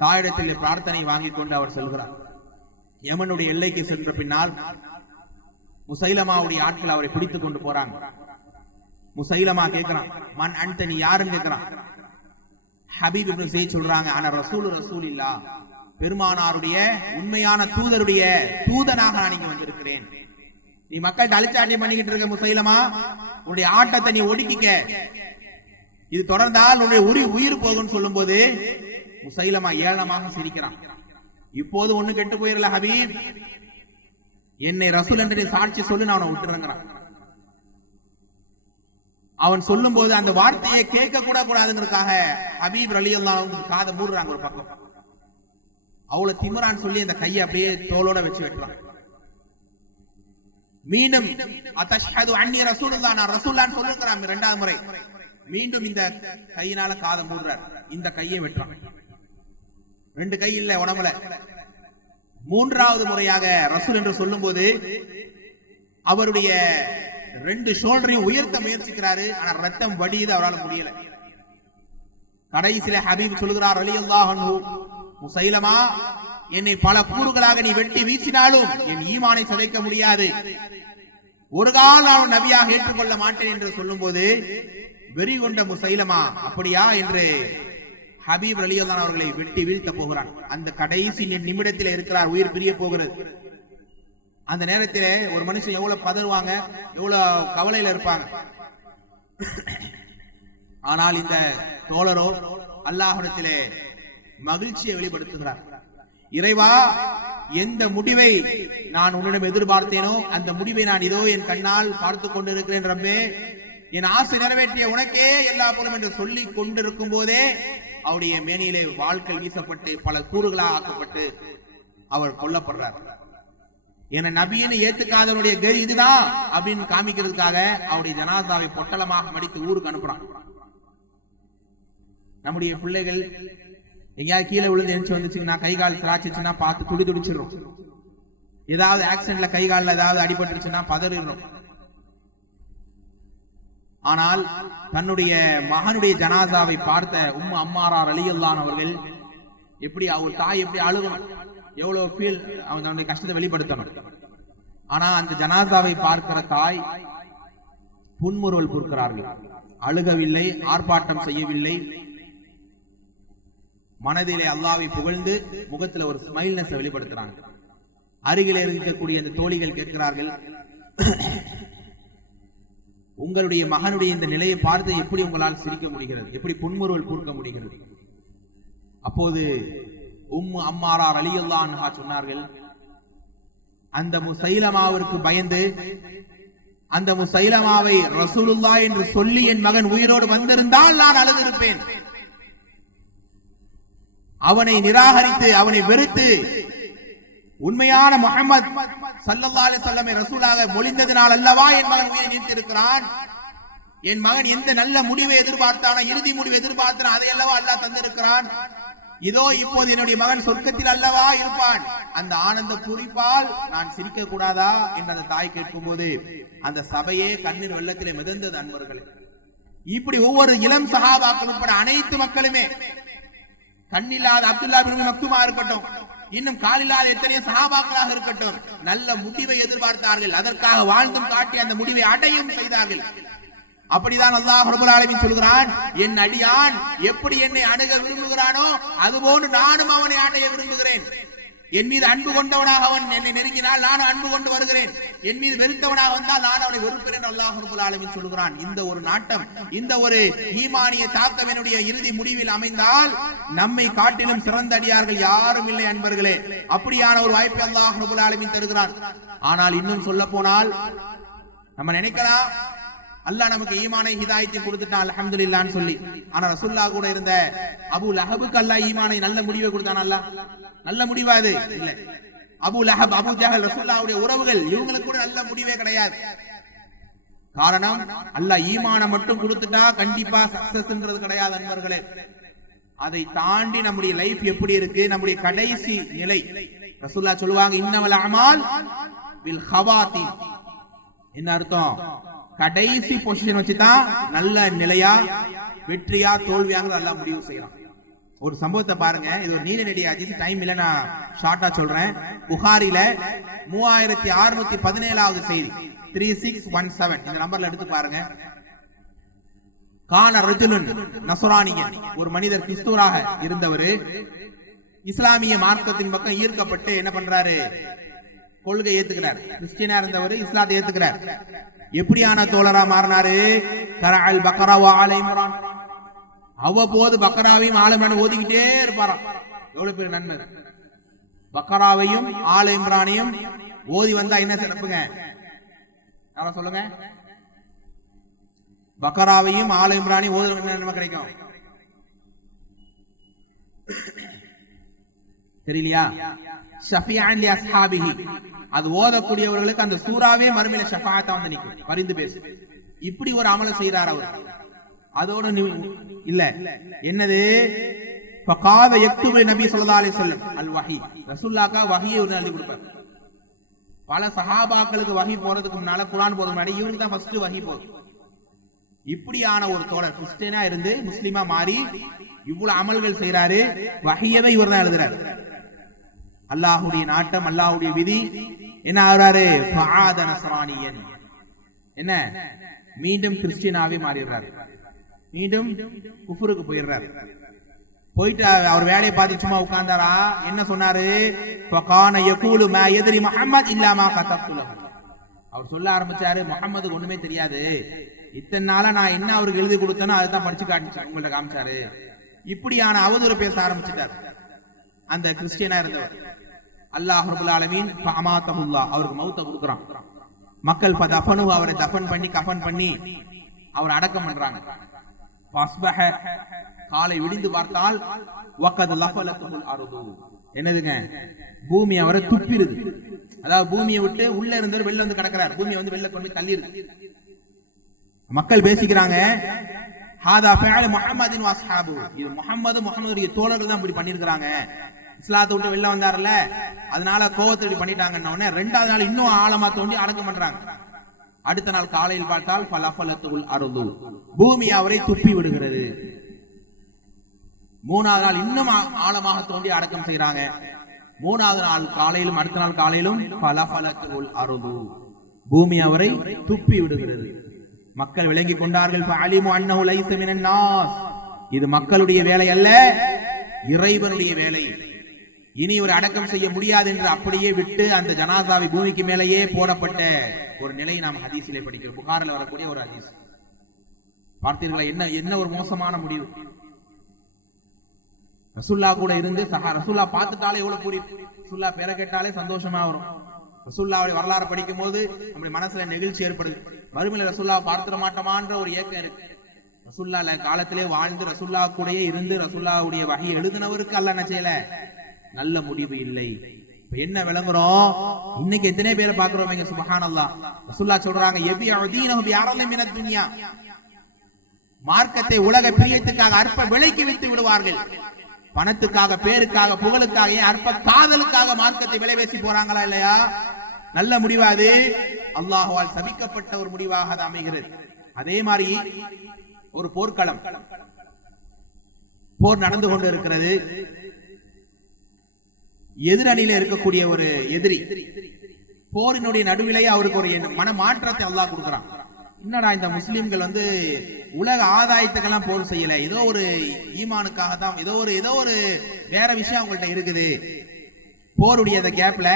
தாயிடத்தில் பிரார்த்தனை வாங்கிக் கொண்டு அவர் செல்கிறார். யமனுடைய எல்லைக்கு சென்ற பின்னால் முசைலமாவுடைய ஆட்கள் அவரை பிடித்துக் கொண்டு போறாங்க. முசைலமா கேட்கிறான், மன் அன்த, நீ யாருன்னு கேட்கிறான். ஹபீப் இப்னு ஸைத் சொல்றாங்க, ஆனா ரசூல் இல்லா, பெருமானாருடைய உண்மையான தூதருடைய தூதனாக நான் இங்க வந்திருக்கிறேன். நீ மக்கள்கிட்ட அழிச்சாட்டியம் பண்ணிக்கிட்டு இருக்க முசைலமா, உன்னுடைய ஆட்டத்தை நீ ஒடுக்கிக்க, இது தொடர்ந்தால் உன்னுடைய உயிர் போகும் சொல்லும் போது முசைலமா ஏளனமாக சிரிக்கிறான். இப்போது ஒண்ணு கெட்டு போயிடல ஹபீப், என்னை ரசூல் என்று சாட்சி சொல்லு, நான் அவனை விட்டுறேங்கிறான். அவன் சொல்லும் போது அந்த வார்த்தையை கேட்க கூட கூடாதுங்கிறதுக்காக ஹபீப் ரலியல்லாஹு அன்ஹு காதை மூடுறாங்க ஒரு பக்கம். அவ்வளவு திமிரான்னு சொல்லி அந்த கையை அப்படியே தோளோட வச்சு வெட்டுறான். மீண்டும் அத்தஷ்ஹது அன்னி ரசூலுல்லாஹ், நான் ரசூலுல்லாஹ்னு சொல்லுங்கறான் இரண்டாவது முறை. மீண்டும் இந்த கையினால காதை மூடுறார், இந்த கையை வெட்டுறான். ரெண்டு கை இல்ல உடம்புல. மூன்றாவது முறையாக ரசூல் என்று சொல்லும் போது அவருடைய ரெண்டு ஷோல்டரையும் உயர்த்த முயற்சிக்கிறாரு. ஆனா ரத்தம் வடியுது, அவரால் முடியல. கடைசியில ஹபீப் சொல்கிறார் ரலியல்லாஹு அன்ஹு, முசைலமா, என்னை பல கூறுகளாக நீ வெட்டி வீசினாலும் என் ஈமானை சிதைக்க முடியாது, ஒரு கால் நான் நபியாக ஏற்றுக்கொள்ள மாட்டேன் என்று சொல்லும் போது வெறி கொண்ட முசைலமா, அப்படியா என்று ஹபீப் ரலியல்லாஹு அன்ஹு அவர்களை வெட்டி வீழ்த்த போகிறான். அந்த கடைசி நிமிடத்தில் இருக்கிறார், உயிர் பிரிய போகிறது. அந்த நேரத்தில் ஒரு மனுஷன் எவ்வளவு பதறுவாங்க, எவ்வளவு கவலையில இருப்பாங்க. ஆனால் இந்த தோழரோ அல்லாஹ்விடத்திலே மகிழ்ச்சியை வெளிப்படுத்துகிறார். இறைவா, எந்த முடிவை நான் உன்னிடம் எதிர்பார்த்தேனோ அந்த முடிவை நான் இதோ என் கண்ணால் பார்த்து கொண்டிருக்கிறேன் ரப்பே, என் ஆசை நிறைவேற்றிய உனக்கே எல்லா புகழும் என்று சொல்லிக் கொண்டிருக்கும் போதே அவருடைய மேனியிலே வாழ்க்கை வீசப்பட்டு பல கூறுகளாக ஆக்கப்பட்டு அவர் கொல்லப்படுறார். என நபின்னு ஏத்துக்காதவருடைய கதி இதுதான் அப்படின்னு காமிக்கிறதுக்காக அவருடைய ஜனாசாவை பொட்டலமாக மடித்து ஊருக்கு அனுப்புறான். நம்முடைய பிள்ளைகள் எங்கேயாவது கீழே விழுந்து எழுந்து வந்துச்சுன்னா, கை கால் சிராச்சுன்னா பார்த்து துடி துடிச்சிடும். ஏதாவது ஆக்சிடென்ட்ல கை காலில் ஏதாவது அடிபட்டுருச்சுன்னா பதறிடும். ஆனால் தன்னுடைய மகனுடைய ஜனாசாவை பார்த்த உம்மு அம்மாரா ரலியல்லாஹு அவர்கள் எப்படி, அவர் தாய் எப்படி அழுகணும், எவ்வளவு ஃபீல், அவனுடைய கஷ்டத்தை வெளிப்படுத்தணும். ஆனா அந்த ஜனாசாவை பார்க்கிற தாய் புன்முறுவல் பொறுக்கிறார்கள், அழுகவில்லை, ஆர்ப்பாட்டம் செய்யவில்லை. மனதிலே அல்லாஹ்வை புகழ்ந்து முகத்துல ஒரு ஸ்மைல்னஸ் வெளிப்படுத்துறாங்க. அருகில் இருக்கக்கூடிய அந்த தோழிகள் கேட்கிறார்கள், உங்களுடைய மகனுடைய இந்த நிலையை பார்த்து எப்படி உங்களால் சிரிக்க முடிகிறது, எப்படி புன்முறுவல் பூர்க்க முடிகிறது? அப்போது உம்மு அம்மாரா ரலியல்லாஹு அன்ஹா சொன்னார்கள், அந்த முசைலமாவிற்கு பயந்து, அந்த முசைலமாவை ரசூலுல்லாஹ் என்று சொல்லி என் மகன் உயிரோடு வந்திருந்தால் நான் அழுதிருப்பேன். அவனை நிராகரித்து அவனை வெறுத்து உண்மையான முஹம்மது ஸல்லல்லாஹு அலைஹி வஸல்லம் ரசூலாக மொழிந்ததனால் அல்லவா என் மகன் உயிரை நீத்திருக்கிறான். என் மகன் எந்த நல்ல முடிவை எதிர்பார்த்தானோ, இறுதி முடிவை எதிர்பார்த்தானோ அதை அல்லவா அல்லாஹ் தந்திருக்கிறான். இதோ இப்போது என்னுடைய மகன் சொர்க்கத்தில் அல்லவா இருப்பான். அந்த ஆனந்த குறிப்பால் நான் சிரிக்க கூடாதா என்று அந்த தாய் கேட்கும் போது அந்த சபையே கண்ணீர் வெள்ளத்திலே மிதந்தது. அன்பர்களே, இப்படி ஒவ்வொரு இளம் சஹாபாக்கள் உட்பட அனைத்து மக்களுமே, கண்ணில்லாத அப்துல்லா பின் மக்துமா இருக்கட்டும், இன்னும் காலில்லாத எத்தனையோ சஹாபாக்களாக இருக்கட்டும், நல்ல முடிவை எதிர்பார்த்தார்கள். அதற்காக வாழ்ந்தும் காட்டி அந்த முடிவை அடையும் செய்தார்கள். அப்படிதான் அல்லாஹ் ரப்பல் ஆலமீன் சொல்கிறான், என் அடியான் எப்படி என்னை அணுக விரும்புகிறானோ அதுபோன்று நானும் அவனை அடைய விரும்புகிறேன். என் மீது அன்பு கொண்டவனாக அவன் என்னை நெருங்கினால் நானும் அன்பு கொண்டு வருகிறேன். என் மீது வெறுத்தவனாக வந்தால் நான் அவனை வெறுப்பேன் என்று அல்லாஹ் ரப்பல் ஆலமீன் சொல்கிறான். இந்த ஒரு நாட்டம், இந்த ஒரு ஈமானிய தாக்கத்தினுடைய இறுதி முடிவில் அமைந்தால் நம்மை காட்டிலும் சிறந்த அடியார்கள் யாரும் இல்லை அன்பர்களே. அப்படியான ஒரு வாய்ப்பை அல்லாஹ் ரப்பல் ஆலமீன் தருகிறான். ஆனால் இன்னும் சொல்ல போனால் நம்ம நினைக்கலாம், அல்லாஹ் நமக்கு ஈமானை ஹிதாயத்தை கொடுத்துட்டான் அல்ஹம்துலில்லாஹ்னு சொல்லி. ஆனா ரசூலுல்லாஹ் கூட இருந்த அபூ லஹபுக்கு அல்லாஹ் ஈமானை நல்ல முடிவை கொடுத்தான். அல்லாஹ் நல்ல முடிவா அது இல்ல. அபூ லஹப், அபூ ஜஹல் ரசூலுல்லாஹ்வுடைய உறவுகள், இவங்களுக்கு கூட நல்ல முடிவே கிடையாது. காரணம், அல்லாஹ் ஈமானை மட்டும் கொடுத்துட்டா கண்டிப்பா சக்சஸ்ன்றது கிடையாது அன்பர்களே. அதை தாண்டி நம்முடைய லைஃப் எப்படி இருக்கு, நம்முடைய கடைசி நிலை. ரசூலுல்லாஹ் சொல்லுவாங்க, இன்னமல் அமால் பில் ஹவாத்திம். என்ன அர்த்தம்? கடைசி பொசிஷன் வச்சுதான் நல்ல நிலையா வெற்றியா தோல்வியாங்க எல்லாம் முடிவு செய்யலாம். ஒரு சம்பவத்தை பாருங்க, இது ஒரு நீல நெடிய ஹதீஸ், டைம் இல்ல நான் ஷார்ட்டா சொல்றேன். புகாரில 3617வது செய்தி 3617 இந்த நம்பர்ல எடுத்து பாருங்க. கான ரஜுலுன் நஸ்ரானியன், ஒரு மனிதர் கிறிஸ்துவராக இருந்தவர் இஸ்லாமிய மார்க்கத்தின் பக்கம் ஈர்க்கப்பட்டு என்ன பண்றாரு, கொள்கை ஏத்துக்கிறார். கிறிஸ்டியனா இருந்தவர் இஸ்லாத்தை ஏத்துக்கிறார். எப்படியான தோழரா மாறினாரு? கரஅல் பக்ரா வ ஆல இம்ரான், அவ்வப்போது பக்ராவையும் ஆல இம்ரான் ஓதிக்கிட்டே இருப்பாராம். எவ்வளவு பேர் நன்மை! பக்ராவையும் ஆல இம்ரானையும் ஓதி வந்தா என்ன சிறப்புங்க? யாரா சொல்லுங்க. பக்ராவையும் ஆல இம்ரானையும் ஓதுறது என்ன நன்மை கிடைக்கும் தெரியலையா? ஷஃபியான் லி அஸ்ஹாபிஹி, அது ஓதக்கூடியவர்களுக்கு அந்த சூறாவே மறுமையில ஷஃபாஅத்தா வந்து நிக்கும், பரிந்து பேசும். இப்படி ஒரு அமல செய்யறார் அவர். அதோட இல்ல, என்னது? ஃபகாத யக்துபு நபி ஸல்லல்லாஹு அலைஹி வஸல்லம் அல் வஹி, ரசூலுல்லாஹ்க்கு வஹியை எழுதி கொடுப்பார். பல சஹாபாக்களுக்கு வஹி போறதுக்கு முன்னால, குர்ஆன் போறதுக்கு முன்னாடி இவருக்கு தான் ஃபர்ஸ்ட் வஹி போகும். இப்படியான ஒரு தோழர் கிறிஸ்டியனா இருந்து முஸ்லிமா மாறி இவ்வளவு அமல்கள் செய்யறாரு. வஹியவை இவர் தான் எழுதுறாரு. அல்லாஹ்வுடைய நாட்டம், அல்லாஹ்வுடைய விதி என்ன ஆகிறாரு? ஃபஆத நஸ்ரானியன், என்ன மீண்டும் கிறிஸ்டியனாவே மாறிடுறாரு, மீண்டும் குஃப்ருக்கு போயிடுறாரு. போயிட்டு அவர் வேலையை பார்த்து சும்மா உட்கார்ந்தாரா? என்ன சொன்னாரு? ஃபகான யகூலு மா யத்ரி முஹம்மத் இல்லா மா கதப்து லஹு, அவர் சொல்ல ஆரம்பிச்சாரு, முஹம்மதுக்கு ஒண்ணுமே தெரியாது, இத்தனை நாளா நான் என்ன அவருக்கு எழுதி கொடுத்தேனோ அதை தான் படிச்சு காமிச்சாரு, உங்கள்ட்ட காமிச்சாரு. இப்படியான அவதூறு பேச ஆரம்பிச்சுட்டார் அந்த கிறிஸ்டியனா இருந்தவர். அல்லாஹ் ரப்பல் ஆலமீன் ஃபஅமாத்தஹுல்லாஹ், அவருக்கு மௌத்த கொடுக்குறான். மக்கள் ஃபதஃபனு, அவரை தஃபன் பண்ணி கஃபன் பண்ணி அவர் அடக்கம் பண்றாங்க. ஃபஸ்பஹ, காலை விடிந்து பார்த்தால் வகத் லஃபலத்துல் அர்து, என்னதுங்க? பூமி அவரை துப்பிருது. அதாவது பூமியை விட்டு உள்ள இருந்தவர் வெளில வந்து கிடக்கிறார், பூமியை வந்து வெளில கொண்டு தள்ளிருது. மக்கள் பேசிக்கிறாங்க, ஹாதா ஃபஅல் முஹம்மதின் வ அஸ்ஹாபு, இது முஹம்மதுடைய தோழர்கள் தான் இப்படி பண்ணிருக்காங்க. இஸ்லாத்தை விட்டு வெளில வந்தார்ல, அதனால கோவத்தை இப்படி பண்ணிட்டாங்கன்ன உடனே ரெண்டாவது நாள் இன்னும் ஆழமா தோண்டி அடக்கம் பண்றாங்க. அடுத்த நாள் காலையில் பார்த்தால் ஃபலஃபலத்துல் அர்து, பூமி அவரை துப்பி விடுகிறது. மூணாவது நாள் இன்னும் ஆழமாக தோண்டி அடக்கம் செய்யறாங்க. மூணாவது நாள் காலையிலும் அடுத்த நாள் காலையிலும் ஃபலஃபலத்துல் அர்து, பூமி அவரை துப்பி விடுகிறது. மக்கள் விளங்கி கொண்டார்கள், ஃபஅலிமு அன்னஹு லைஸ மினன் நாஸ், இது மக்களுடைய வேலை அல்ல, இறைவனுடைய வேலை. இனி ஒரு அடக்கம் செய்ய முடியாது என்று அப்படியே விட்டு அந்த ஜனாசாவை பூமிக்கு மேலேயே போடப்பட்ட ஒரு நிலை நாம் ஹதீஸிலே படிக்கிறோம். புகாரில் வரக்கூடிய ஒரு ஹதீஸ். பார்த்தீர்களா என்ன ஒரு மோசமான முடிவு. ரசூல்லா கூட இருந்து ரசூல்லா பார்த்துட்டாலே எவ்வளவு புரியும், ரசூல்லா பேரை கேட்டாலே சந்தோஷமா வரும். ரசூல்லாவுடைய வரலாறு படிக்கும் போது நம்முடைய மனசுல நெகிழ்ச்சி ஏற்படுது. மறுமையில ரசூல்லா பார்த்துட மாட்டோமான்ற ஒரு ஏக்கம் இருக்கு. ரசூல்லா காலத்திலே வாழ்ந்து ரசூல்லா கூடயே இருந்து ரசூல்லாவுடைய வஹி எழுதினவருக்கு அல்லாஹ் என்ன செய்யல? நல்ல முடிவு இல்லை. என்ன விளங்குறோம்? இன்னைக்கு எத்தனை பேரை பாக்குறோம்? சுப்ஹானல்லாஹ். ரசூல்லா சொல்றாங்க, யபிஉ தீனஹு பிஅரலின் மினத் துன்யா, மார்க்கத்தை உலக பிரியத்துக்காக அற்ப விலைக்கு வித்து விடுவார்கள். பணத்துக்காக, பேருக்காக, புகழுக்காக, அற்ப காதலுக்காக மார்க்கத்தை விலை பேசி போறாங்களா இல்லையா? நல்ல முடிவாது அல்லாஹ்வால் சபிக்கப்பட்ட ஒரு முடிவாக அது அமைகிறது. அதே மாதிரி ஒரு போர்க்களம், போர் நடந்து கொண்டு இருக்கிறது. எதிரணியில இருக்கக்கூடிய ஒரு எதிரி, போரினுடைய நடுவிலேயே அவருக்கு ஒரு மன மாற்றத்தை அல்லாஹ் கொடுக்கிறான். என்னடா இந்த முஸ்லிம்கள் உலக ஆதாயத்துக்கெல்லாம் போர் செய்யல, ஏதோ ஒரு ஈமானுக்காக தான், ஏதோ ஒரு வேற விஷயம் அவங்கள்ட்ட இருக்குது. போருடைய அந்த கேப்ல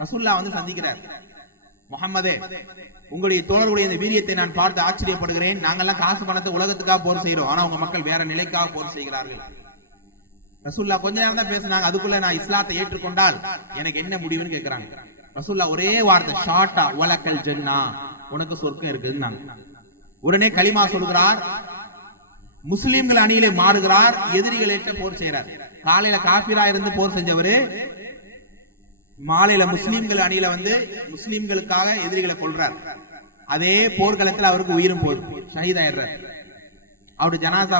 ரசூலுல்லாஹ் சந்திக்கிறார். முஹம்மதே, உங்களுடைய தோழருடைய இந்த வீரியத்தை நான் பார்த்து ஆச்சரியப்படுகிறேன். நாங்கெல்லாம் காசு பணத்தை உலகத்துக்காக போர் செய்யறோம், ஆனா உங்க மக்கள் வேற நிலைக்காக போர் செய்கிறார்கள். ரசூலுல்லாஹ் கொஞ்ச நேரம் தான் பேசினாங்க. அதுக்குள்ள நான் இஸ்லாத்தை ஏற்றுக்கொண்டால் எனக்கு என்ன முடிவுன்னு கேட்கிறாங்க. ரசூலுல்லாஹ் ஒரே வார்த்தை ஷார்ட்டா, வலக்கல் ஜன்னா, உனக்கு சொர்க்கம் இருக்குன்னு. உடனே கலிமா சொல்கிறார். முஸ்லிம்கள் அணியிலே மாறுகிறார். எதிரிகளேற்ற போர் செய்யறார். காலையில காபிரா இருந்து போர் செஞ்சவரு மாலையில முஸ்லிம்கள் அணியில முஸ்லிம்களுக்காக எதிரிகளை கொள்றார். அதே போர்க்களத்தில் அவருக்கு உயிரும் போகுது, ஷஹீதாயிடுறார். அவருடைய ஜனாசா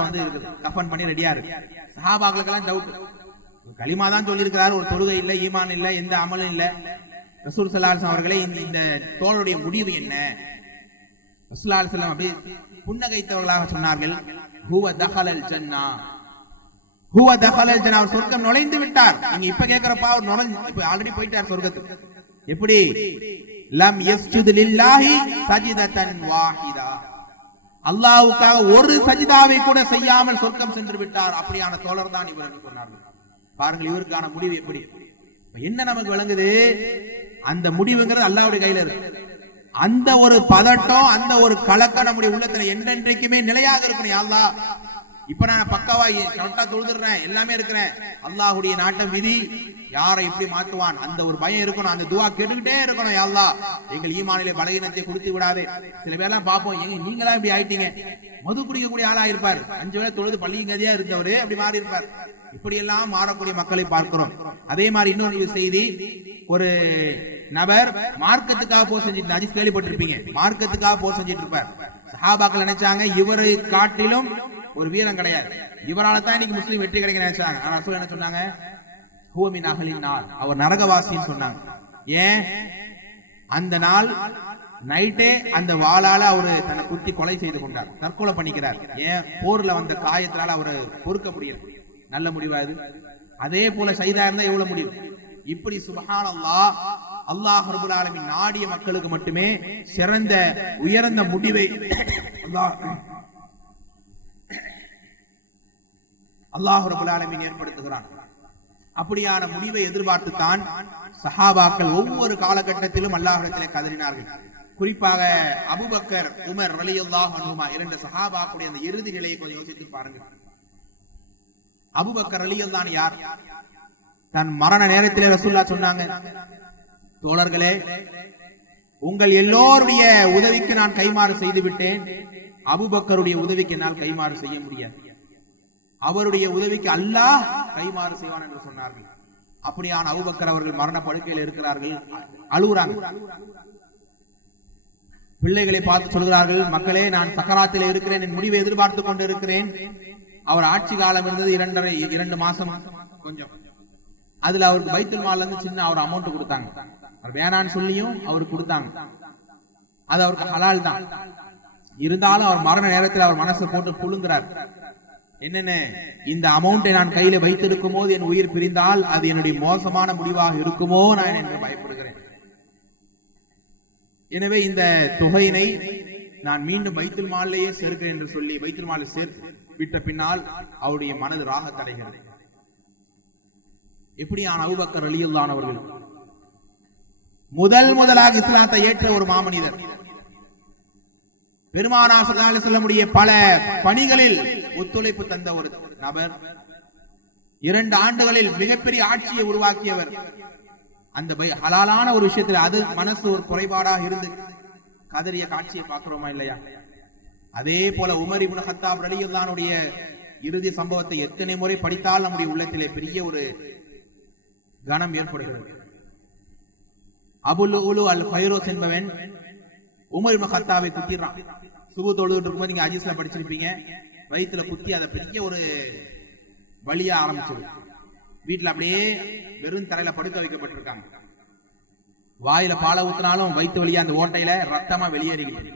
கஃபன் பண்ணி ரெடியா இருக்கு. சஹாபாக்களுக்கெல்லாம் டவுட். கலிமா தான் சொல்லியிருக்கிறார், ஒரு தொழுகை இல்ல, ஈமான் இல்ல, எந்த அமலும் இல்ல. ரசூல் ஸல்லல்லாஹு அலைஹி அவர்களே, இந்த தோழருடைய முடிவு என்ன? ரசூல் ஸல்லல்லாஹு அலைஹி அப்படியே புன்னகைத்தவர்களாக சொன்னார்கள், ஹுவ தஹலல் ஜன்னா, ஹுவ தஹலல் ஜன்னா, சொர்க்கம் நுழைந்து விட்டார். நீங்க இப்ப கேக்குறப்ப அவர் இப்ப ஆல்ரெடி போயிட்டார் சொர்க்கத்துக்கு. எப்படி? லம் யஸ்ஜுது லில்லாஹி சஜிதத்தன் வாஹிதா, அல்லாஹ்வுக்காக ஒரு சஜிதாவை கூட செய்யாமல் சொர்க்கம் சென்று விட்டார். அப்படியான தோழர் தான் இவர் என்று சொன்னார்கள். பாருங்கள் இவருக்கான முடிவு எப்படி. என்ன நமக்கு விளங்குது? அந்த முடிவுங்கிறது அல்லாஹ்வுடைய கையில இருக்கு. அந்த ஒரு பதட்டம், அந்த ஒரு கலக்கம் நம்முடைய உள்ளத்துல என்றென்றைக்குமே நிலையாக இருக்கணும். யா அல்லாஹ், இப்ப நான் பக்காவா கரெக்டா தொழுதுறேன், எல்லாமே இருக்கிறேன், அல்லாஹ்வுடைய நாட்டம் விதி, யாரை எப்படி மாத்துவான் அந்த ஒரு பயம் இருக்கணும். அந்த துஆ கேட்டுக்கிட்டே இருக்கணும். யா அல்லாஹ், எங்கள் ஈமானிலே பலகீனத்தை கொடுத்து விடாதே. சில பேர்லாம் பார்ப்போம், நீங்களா இப்படி ஆயிட்டீங்க, மது குடிக்கக்கூடிய ஆளா இருப்பார், 5 வேளை தொழுது பள்ளிங்கதியா இருந்தவரு அப்படி மாறி இருப்பார். இப்படி எல்லாம் மாறக்கூடிய மக்களை பார்க்கிறோம். அதே மாதிரி இன்னொரு செய்தி, ஒரு நபர் மார்க்கத்துக்காக போர் செஞ்சுட்டு, ஹதீஸ் கேள்விப்பட்டிருப்பீங்க, மார்க்கத்துக்காக போர் செஞ்சுட்டு இருப்பார். சஹாபாக்கள் நினைச்சாங்க இவரை காட்டிலும் ஒரு வீரம் கிடையாது, இவரால தான் இன்னைக்கு முஸ்லீம் வெற்றி கிடைக்க நினைச்சாங்க. ஆனா ரசூல் என்ன சொன்னாங்க? ஹுவ மின் அஹ்லின் நார், அவர் நரகவாசின்னு சொன்னாங்க. ஏன்? அந்த நாள் நைட்டே அந்த வாளால அவரு தன்னை குத்தி கொலை செய்து கொண்டார், தற்கொலை பண்ணிக்கிறார். ஏன்? போர்ல வந்த காயத்தினால அவரை பொறுக்க முடியல. நல்ல முடிவாது. அதே போல ஷஹீதா இருந்தா எவ்வளவு முடியும். இப்படி சுப்ஹானல்லாஹ், அல்லாஹ் ரப்பல் ஆலமீன் நாடிய மக்களுக்கு மட்டுமே சிறந்த உயர்ந்த முடிவை அல்லாஹ் ரப்பல் ஆலமீன் ஏற்படுத்துகிறான். அப்படியான முடிவை எதிர்பார்த்து தான் சஹாபாக்கள் ஒவ்வொரு காலகட்டத்திலும் அல்லாஹ்விடத்திலே கதறினார்கள். குறிப்பாக அபூபக்கர், உமர் ரலியல்லாஹு அன்ஹுமா 2 சஹாபாக்களுடைய அந்த இறுதி நிலையை கொஞ்சம் யோசித்து பாருங்கள். அபூபக்கர் ரலியல்லாஹு அன்ஹு யார்? தன் மரண நேரத்திலே ரசூலுல்லாஹ் சொன்னாங்க, தோழர்களே, உங்கள் எல்லோருடைய உதவிக்கு நான் கைமாறு செய்து விட்டேன், அபூபக்கருடைய உதவிக்கு என்னால் கைமாறு செய்ய முடியாது, அவருடைய உதவிக்கு அல்லாஹ் கைமாறு செய்வான் என்று சொன்னார்கள். அப்படியான அபூபக்கர் அவர்கள் மரண படுக்கையில் இருக்கிறார்கள், அழுகுறாங்க. பிள்ளைகளை பார்த்து சொல்கிறார்கள், மக்களே, நான் சக்கராத்திலே இருக்கிறேன், என் முடிவை எதிர்பார்த்து கொண்டு இருக்கிறேன். அவர் ஆட்சி காலம் இருந்தது 2 மாசம் கொஞ்சம். அதுல அவருக்கு பைத்துல் மால்ல இருந்து சின்ன ஒரு அமௌண்ட் கொடுத்தாங்க. வேணான்னு சொல்லியும் அவருக்கு கொடுத்தாங்க. அது அவருக்கு ஹலால் தான். இருந்தாலும் அவர் மரண நேரத்தில் அவர் மனசை போட்டு புழுங்குறார். என்னென்ன, இந்த அமௌண்டை நான் கையில வைத்திருக்கும் போது என் உயிர் பிரிந்தால் அது என்னுடைய மோசமான முடிவாக இருக்குமோ நான் என்று பயப்படுகிறேன். எனவே இந்த தொகையினை நான் மீண்டும் பைத்துல் மால்லையே சேர்க்கிறேன் என்று சொல்லி பைத்துல் மாலை சேர்த்து விட்ட பின்னால் அவருடைய மனது ராகத்தடைகிறது. எப்படியான அபூபக்கர் ரலியல்லாஹு அன்ஹு அவர்கள் முதலாக இஸ்லாத்தை ஏற்ற ஒரு மாமனிதர். பெருமானார் ஸல்லல்லாஹு அலைஹி வஸல்லம் பல பணிகளில் ஒத்துழைப்பு தந்த ஒரு நபர். 2 ஆண்டுகளில் மிகப்பெரிய ஆட்சியை உருவாக்கியவர். அந்த ஹலாலான ஒரு விஷயத்தில் அது மனசு ஒரு குறைபாடாக இருந்து கதறிய காட்சியை பார்க்கிறோமா இல்லையா? அதே போல உமர் இப்னு கத்தாப் ரலியல்லாஹு அன்ஹுடைய இறுதி சம்பவத்தை எத்தனை முறை படித்தால் நம்முடைய உள்ளத்திலே பெரிய ஒரு கனம் ஏற்படுகிறது. அபுல் உலு அல் ஃபைரோஸ் என்பவன் உமர் இப்னு கத்தாபை குத்திடுறான். சுபு தொழுதுட்டு இருக்கும்போது நீங்க ஹதீஸ்ல படிச்சிருப்பீங்க, வயிற்றுல குத்தி அதை பெரிய ஒரு வலியா ஆரம்பிச்சது. வீட்டுல அப்படியே வெறும் தரையில படுக்க வைக்கப்பட்டிருக்காங்க. வாயில பாலை ஊத்தினாலும் வயிற்று வழியா அந்த ஓட்டையில ரத்தமா வெளியேறிக்கிட்டு,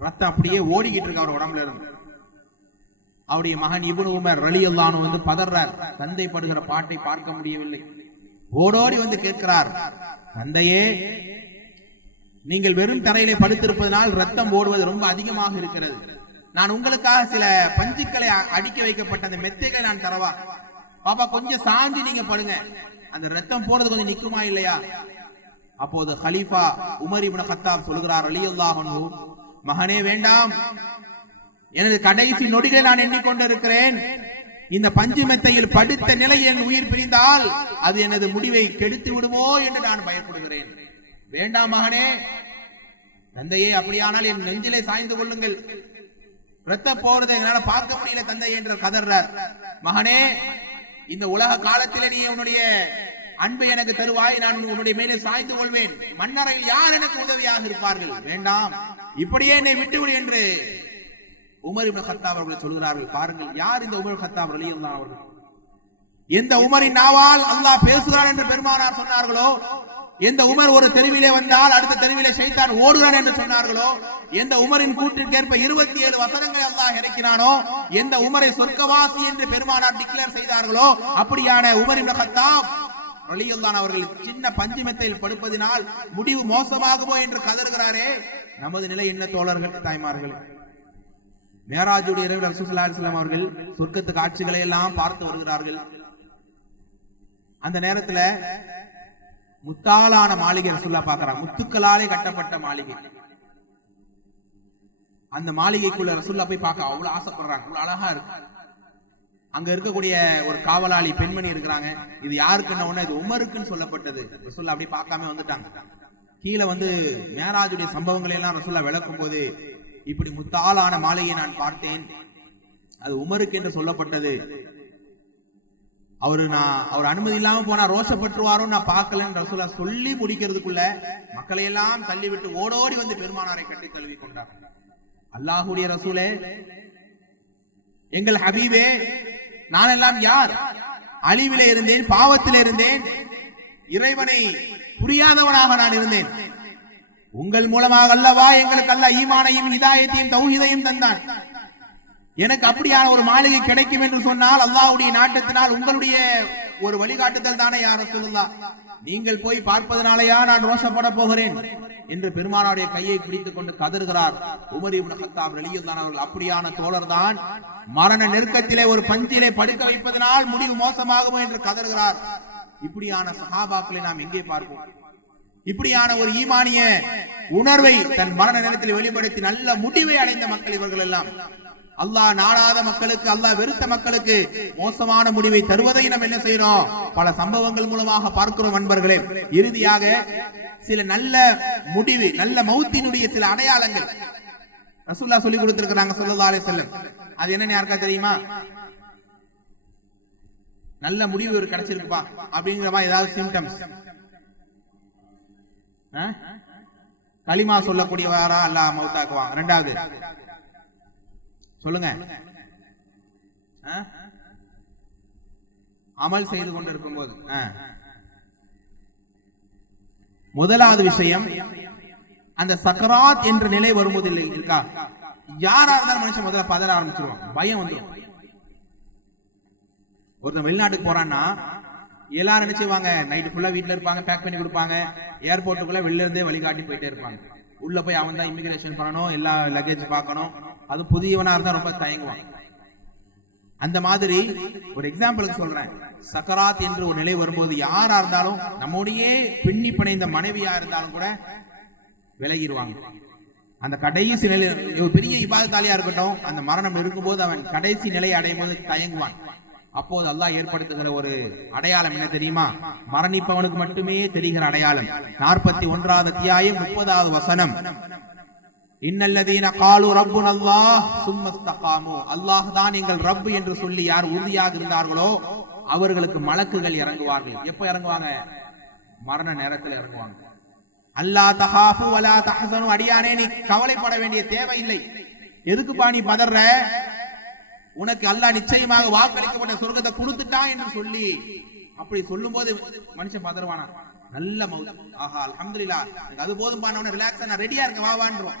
ரத்தம் அப்படியே ஓடிக்கிட்டு இருக்கு அவர் உடம்புல இருந்து. அவருடைய மகன் இப்னு உமர் ரலியல்லாஹு அன்ஹு பதறார். தந்தை படுகிற பாட்டை பார்க்க முடியவில்லை. ஓடோடி கேட்கிறார், தந்தையே, நீங்கள் வெறும் தரையிலே படுத்திருப்பதனால் ரத்தம் ஓடுவது ரொம்ப அதிகமாக இருக்கிறது. நான் உங்களுக்காக சில பஞ்சுக்களை அடிக்க வைக்கப்பட்ட அந்த மெத்தைகளை நான் தரவா? பாப்பா கொஞ்சம் சாஞ்சி நீங்க படுங்க, அந்த ரத்தம் போறது கொஞ்சம் நிக்குமா இல்லையா? அப்போது ஹலீஃபா உமர் இப்னு கத்தாப் சொல்கிறார் ரலியல்லாஹு அன்ஹு, மகனே வேண்டாம், எனது கடைசி நொடிகளை நான் எண்ணிக்கொண்டிருக்கிறேன். இந்த பஞ்சு மெத்தையில் படுத்த நிலையில் என் உயிர் பிரிந்தால் அது எனது முடிவை கெடுத்து விடுமோ என்று நான் பயப்படுகிறேன். வேண்டாம் மகனே, தந்தையே, அப்படியானால் என் நெஞ்சிலே சாய்ந்து கொள்ளுங்கள், ரத்தம் போறதை என்னால பார்க்க முடியல தந்தை என்று கதறார். மகனே, இந்த உலக காலத்திலே நீ உன்னுடைய அன்பை எனக்கு தருவாய், நான் உன்னுடைய மேலே சாய்ந்து கொள்வேன், மன்னரையில் யார் எனக்கு உதவியாக இருப்பார்கள், வேண்டாம், இப்படியே என்னை விட்டுவிடு என்று உமர் இப்னு கத்தாப் அவர்கள் சொல்கிறார்கள். பாருங்கள், யார் இந்த உமர் கத்தாப் ரலியல்லாஹு அவர்கள்? எந்த உமரின் நாவால் அல்லாஹ் பேசுகிறான் என்று பெருமானார் சொன்னார்களோ, எந்த உமர் ஒரு தெருவிலே வந்தால் அடுத்த தெருவிலே ஷைத்தான் ஓடுகிறான் என்று சொன்னார்களோ, எந்த உமரின் கூற்றிற்கேற்ப 27 வசனங்களை அல்லாஹ் இறக்கினானோ, எந்த உமரை சொர்க்கவாசி என்று பெருமானார் டிக்ளேர் செய்தார்களோ, அப்படியான உமர் இப்னு கத்தாப் ரலியல்லாஹு அவர்கள் சின்ன பஞ்சு மெத்தையில் படுப்பதினால் முடிவு மோசமாகுமோ என்று கதறுகிறாரே. நமது நிலை என்ன தோழர்கள், தாய்மார்கள்? மேராஜுடைய இரவில் ரசூலுல்லாஹி ஸல்லல்லாஹு அலைஹி வஸல்லம் அவர்கள் சொர்க்கத்து காட்சிகளை எல்லாம் பார்த்து வருகிறார்கள். அந்த நேரத்துல முத்தாலான மாளிகை ரசூலுல்லாஹ் பார்க்கறாங்க, முத்துக்களாலே கட்டப்பட்ட மாளிகை. அந்த மாளிகைக்குள்ள ரசூலுல்லாஹ் போய் பார்க்க அவ்வளவு ஆசைப்படுறாங்க, அவ்வளவு அழகா இருக்கு. அங்க இருக்கக்கூடிய ஒரு காவலாளி பெண்மணி இருக்கிறாங்க, இது யாருக்குன்னு உடனே இது உமருக்குன்னு சொல்லப்பட்டது. ரசூலுல்லாஹ் அப்படி பார்க்காம வந்துட்டாங்க. கீழே வந்து மேராஜுடைய சம்பவங்களை எல்லாம் ரசூலுல்லாஹ் விளக்கும் போது, இப்படி முத்தாலான மாளிகையை நான் பார்த்தேன், அது உமருக்கு என்று சொல்லப்பட்டது. அவர் அனுமதி இல்லாம போனா ரோஷப்பட்டுவாரோ நான் பார்க்கலன்னு ரசூலுல்லாஹ் சொல்லி முடிக்கிறதுக்குள்ள மக்களை எல்லாம் தள்ளிவிட்டு ஓடோடி வந்து பெருமானாரை கட்டி தழுவி கொண்டார். அல்லாஹ்வுடைய ரசூலே, எங்கள் ஹபீபே, நான் எல்லாம் யார்? அழிவிலே இருந்தேன், பாவத்திலே இருந்தேன், இறைவனை புரியாதவனாக நான் இருந்தேன். உங்கள் மூலமாக அல்லவா எங்களுக்கு அல்லாஹ் ஈமானையும் ஹிதாயத்தையும் தௌஹீதையும் தந்தான். எனக்கு அப்படியான ஒரு மாளிகை கிடைக்கும் என்று சொன்னால் அல்லாஹ்வுடைய நாட்டத்தினால் உங்களுடைய ஒரு வழிகாட்டுதல் தானே யா ரசூலுல்லாஹ். நீங்கள் போய் பார்ப்பதனாலயா நான் ரோஷப்பட போகிறேன் என்று பெருமானாருடைய கையை பிடித்துக் கொண்டு கதறுகிறார் உமர் இப்னு கத்தாப் ரலியல்லாஹு அவர்கள். அப்படியான தோழர் தான் மரண நெருக்கத்திலே ஒரு பஞ்சிலே படுக்க வைப்பதனால் முடிவு மோசமாகுமோ என்று கதறுகிறார். இப்படியான சஹாபாக்களை நாம் எங்கே பார்ப்போம்? இப்படியான ஒரு ஈமானிய உணர்வை தன் மரண நேரத்தில் வெளிப்படுத்தி நல்ல முடிவை அடைந்த மக்கள் இவர்கள் எல்லாம். அல்லாஹ் நாடாத மக்களுக்கு, அல்லாஹ் வெறுத்த மக்களுக்கு மோசமான முடிவை தருவதை நாம் என்ன செய்யறோம்? பல சம்பவங்கள் மூலமாக பார்க்கிறோம் நண்பர்களே. இறுதியாக சில நல்ல முடிவு, நல்ல மௌத்தினுடைய சில அடையாளங்கள் ரசூலுல்லாஹ் சொல்லி கொடுத்திருக்கிறாங்க ஸல்லல்லாஹு அலைஹி வஸல்லம். அது என்னன்னு யாருக்கா தெரியுமா? நல்ல முடிவு ஒரு கிடைச்சிருக்குப்பா அப்படிங்கிற மாதிரி ஏதாவது சிம்டம்ஸ், களிமா சொல்லக்கூடியவரா அல்லாஹ் மௌத்தாக்குவாங்க. ரெண்டாவது சொல்லுங்க, அமல் செய்து கொண்டிருக்கும் போது. முதலாவது விஷயம், அந்த சக்கராத் என்ற நிலை வரும்போது இருக்கா, யாரா இருந்தாலும் மனுஷன் முதல்ல பதற ஆரம்பிச்சிருவான், பயம் வந்துடும். ஒருத்தன் வெளிநாட்டுக்கு போறான்னா எல்லாரும் நினைச்சுவாங்க, நைட்டு ஃபுல்லா வீட்டுல இருப்பாங்க, பேக் பண்ணி கொடுப்பாங்க, ஏர்போர்ட்டுக்குள்ள வெளில இருந்தே வழிகாட்டி போயிட்டே இருப்பாங்க. உள்ள போய் அவன் தான் இமிகிரேஷன் பண்ணணும், எல்லா லக்கேஜ் பார்க்கணும், அது புதியவனா இருந்தா ரொம்ப தயங்குவான். அந்த மாதிரி ஒரு எக்ஸாம்பிளுக்கு சொல்றேன், சக்கராத் என்று ஒரு நிலை வரும்போது யாரா இருந்தாலும், நம்முடைய பின்னி பிணைந்த மனைவியா இருந்தாலும் கூட விலகிடுவாங்க. அந்த கடைசி நிலை, பெரிய இபாதத்தாலியா இருக்கட்டும், அந்த மரணம் இருக்கும்போது அவன் கடைசி நிலையை அடையும் போது தயங்குவான். அப்போது அல்லாஹ் ஏற்படுத்துகிற ஒரு அடையாளம் என்ன தெரியுமா? மரணிப்பவனுக்கு மட்டுமே தெரிகிற அடையாளம். 41வது அத்தியாயம் 30வது வசனம், இன்னல்லதீன காலு ரப்புனல்லாஹ் சும்ம இஸ்தகாமு, அல்லாஹ் தான் எங்கள் ரப்பு என்று சொல்லி யார் உறுதியாக இருந்தார்களோ அவர்களுக்கு மலக்குகள் இறங்குவார்கள். எப்ப இறங்குவாங்க? மரண நேரத்தில் இறங்குவாங்க. அல்லா தஹாஃபு வலா தஹஸனு, அடியானே நீ கவலைப்பட வேண்டிய தேவையில்லை. எதுக்குப்பா நீ பதற? உனக்கு அல்லாஹ் நிச்சயமாக வாக்களிக்கப்பட்ட சொர்க்கத்தை கொடுத்துட்டான் என்று சொல்லி, அப்படி சொல்லும் போது மனுஷன் பதறுவானா? நல்ல மௌத், ஆஹா அல்ஹம்துலில்லாஹ், அது போதும், ரிலாக்ஸா நான் ரெடியா இருக்க, வாவான்றோம்.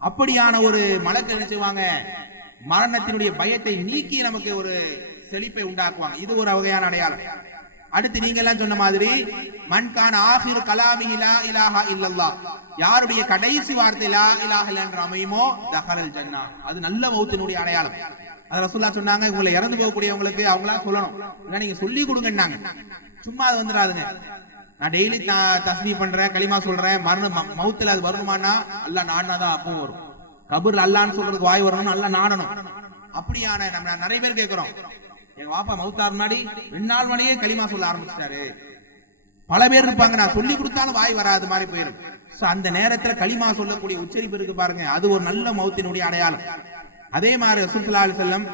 அப்படியான ஒரு மலக்கு நினைச்சுவாங்க, மரணத்தினுடைய பயத்தை நீக்கி நமக்கு ஒரு செழிப்பை உண்டாக்குவாங்க. இது ஒரு வகையான அடையாளம். அடுத்து நீங்க எல்லாம் சொன்ன மாதிரி மன்கான ஆஹிரு கலாமிஹி லா இலாஹா இல்லல்லாஹ், யாருடைய கடைசி வார்த்தை லா இலாஹா இல்ல என்று அமையுமோ தஹலல் ஜன்னா, அது நல்ல மௌத்தினுடைய அடையாளம். அது ரசூலுல்லாஹ் சொன்னாங்க, உங்களை இறந்து போகக்கூடியவங்களுக்கு அவங்களா சொல்லணும், இல்ல நீங்க சொல்லி கொடுங்கன்னாங்க. சும்மா அது வந்துடாதுங்க. நான் டெய்லி தஸ்பீஹ் பண்றேன், கலிமா சொல்றேன், மௌத்துல அது வரணுமானா அல்லாஹ் நாடினா தான் அப்பவும் வரும். கபூர்ல அல்லான்னு சொல்றதுக்கு வாய் வரணும், அல்லாஹ் நாடணும். அப்படியான நம்ம நிறைய பேர் கேட்கிறோம், எங்க வாப்பா மௌத்தார் முன்னாடி 2 நாள் மணியே களிமா சொல்ல ஆரம்பிச்சிட்டாரு. பல பேர் இருப்பாங்க, நான் சொல்லி கொடுத்தாலும் வாய் வராது மாதிரி போயிடும். அந்த நேரத்துல களிமா சொல்லக்கூடிய உச்சரிப்பு இருக்கு பாருங்க, அது ஒரு நல்ல மௌத்தினுடைய அடையாளம். அதே மாதிரி ரசூல் ஸல்லல்லாஹு அலைஹி வஸல்லம்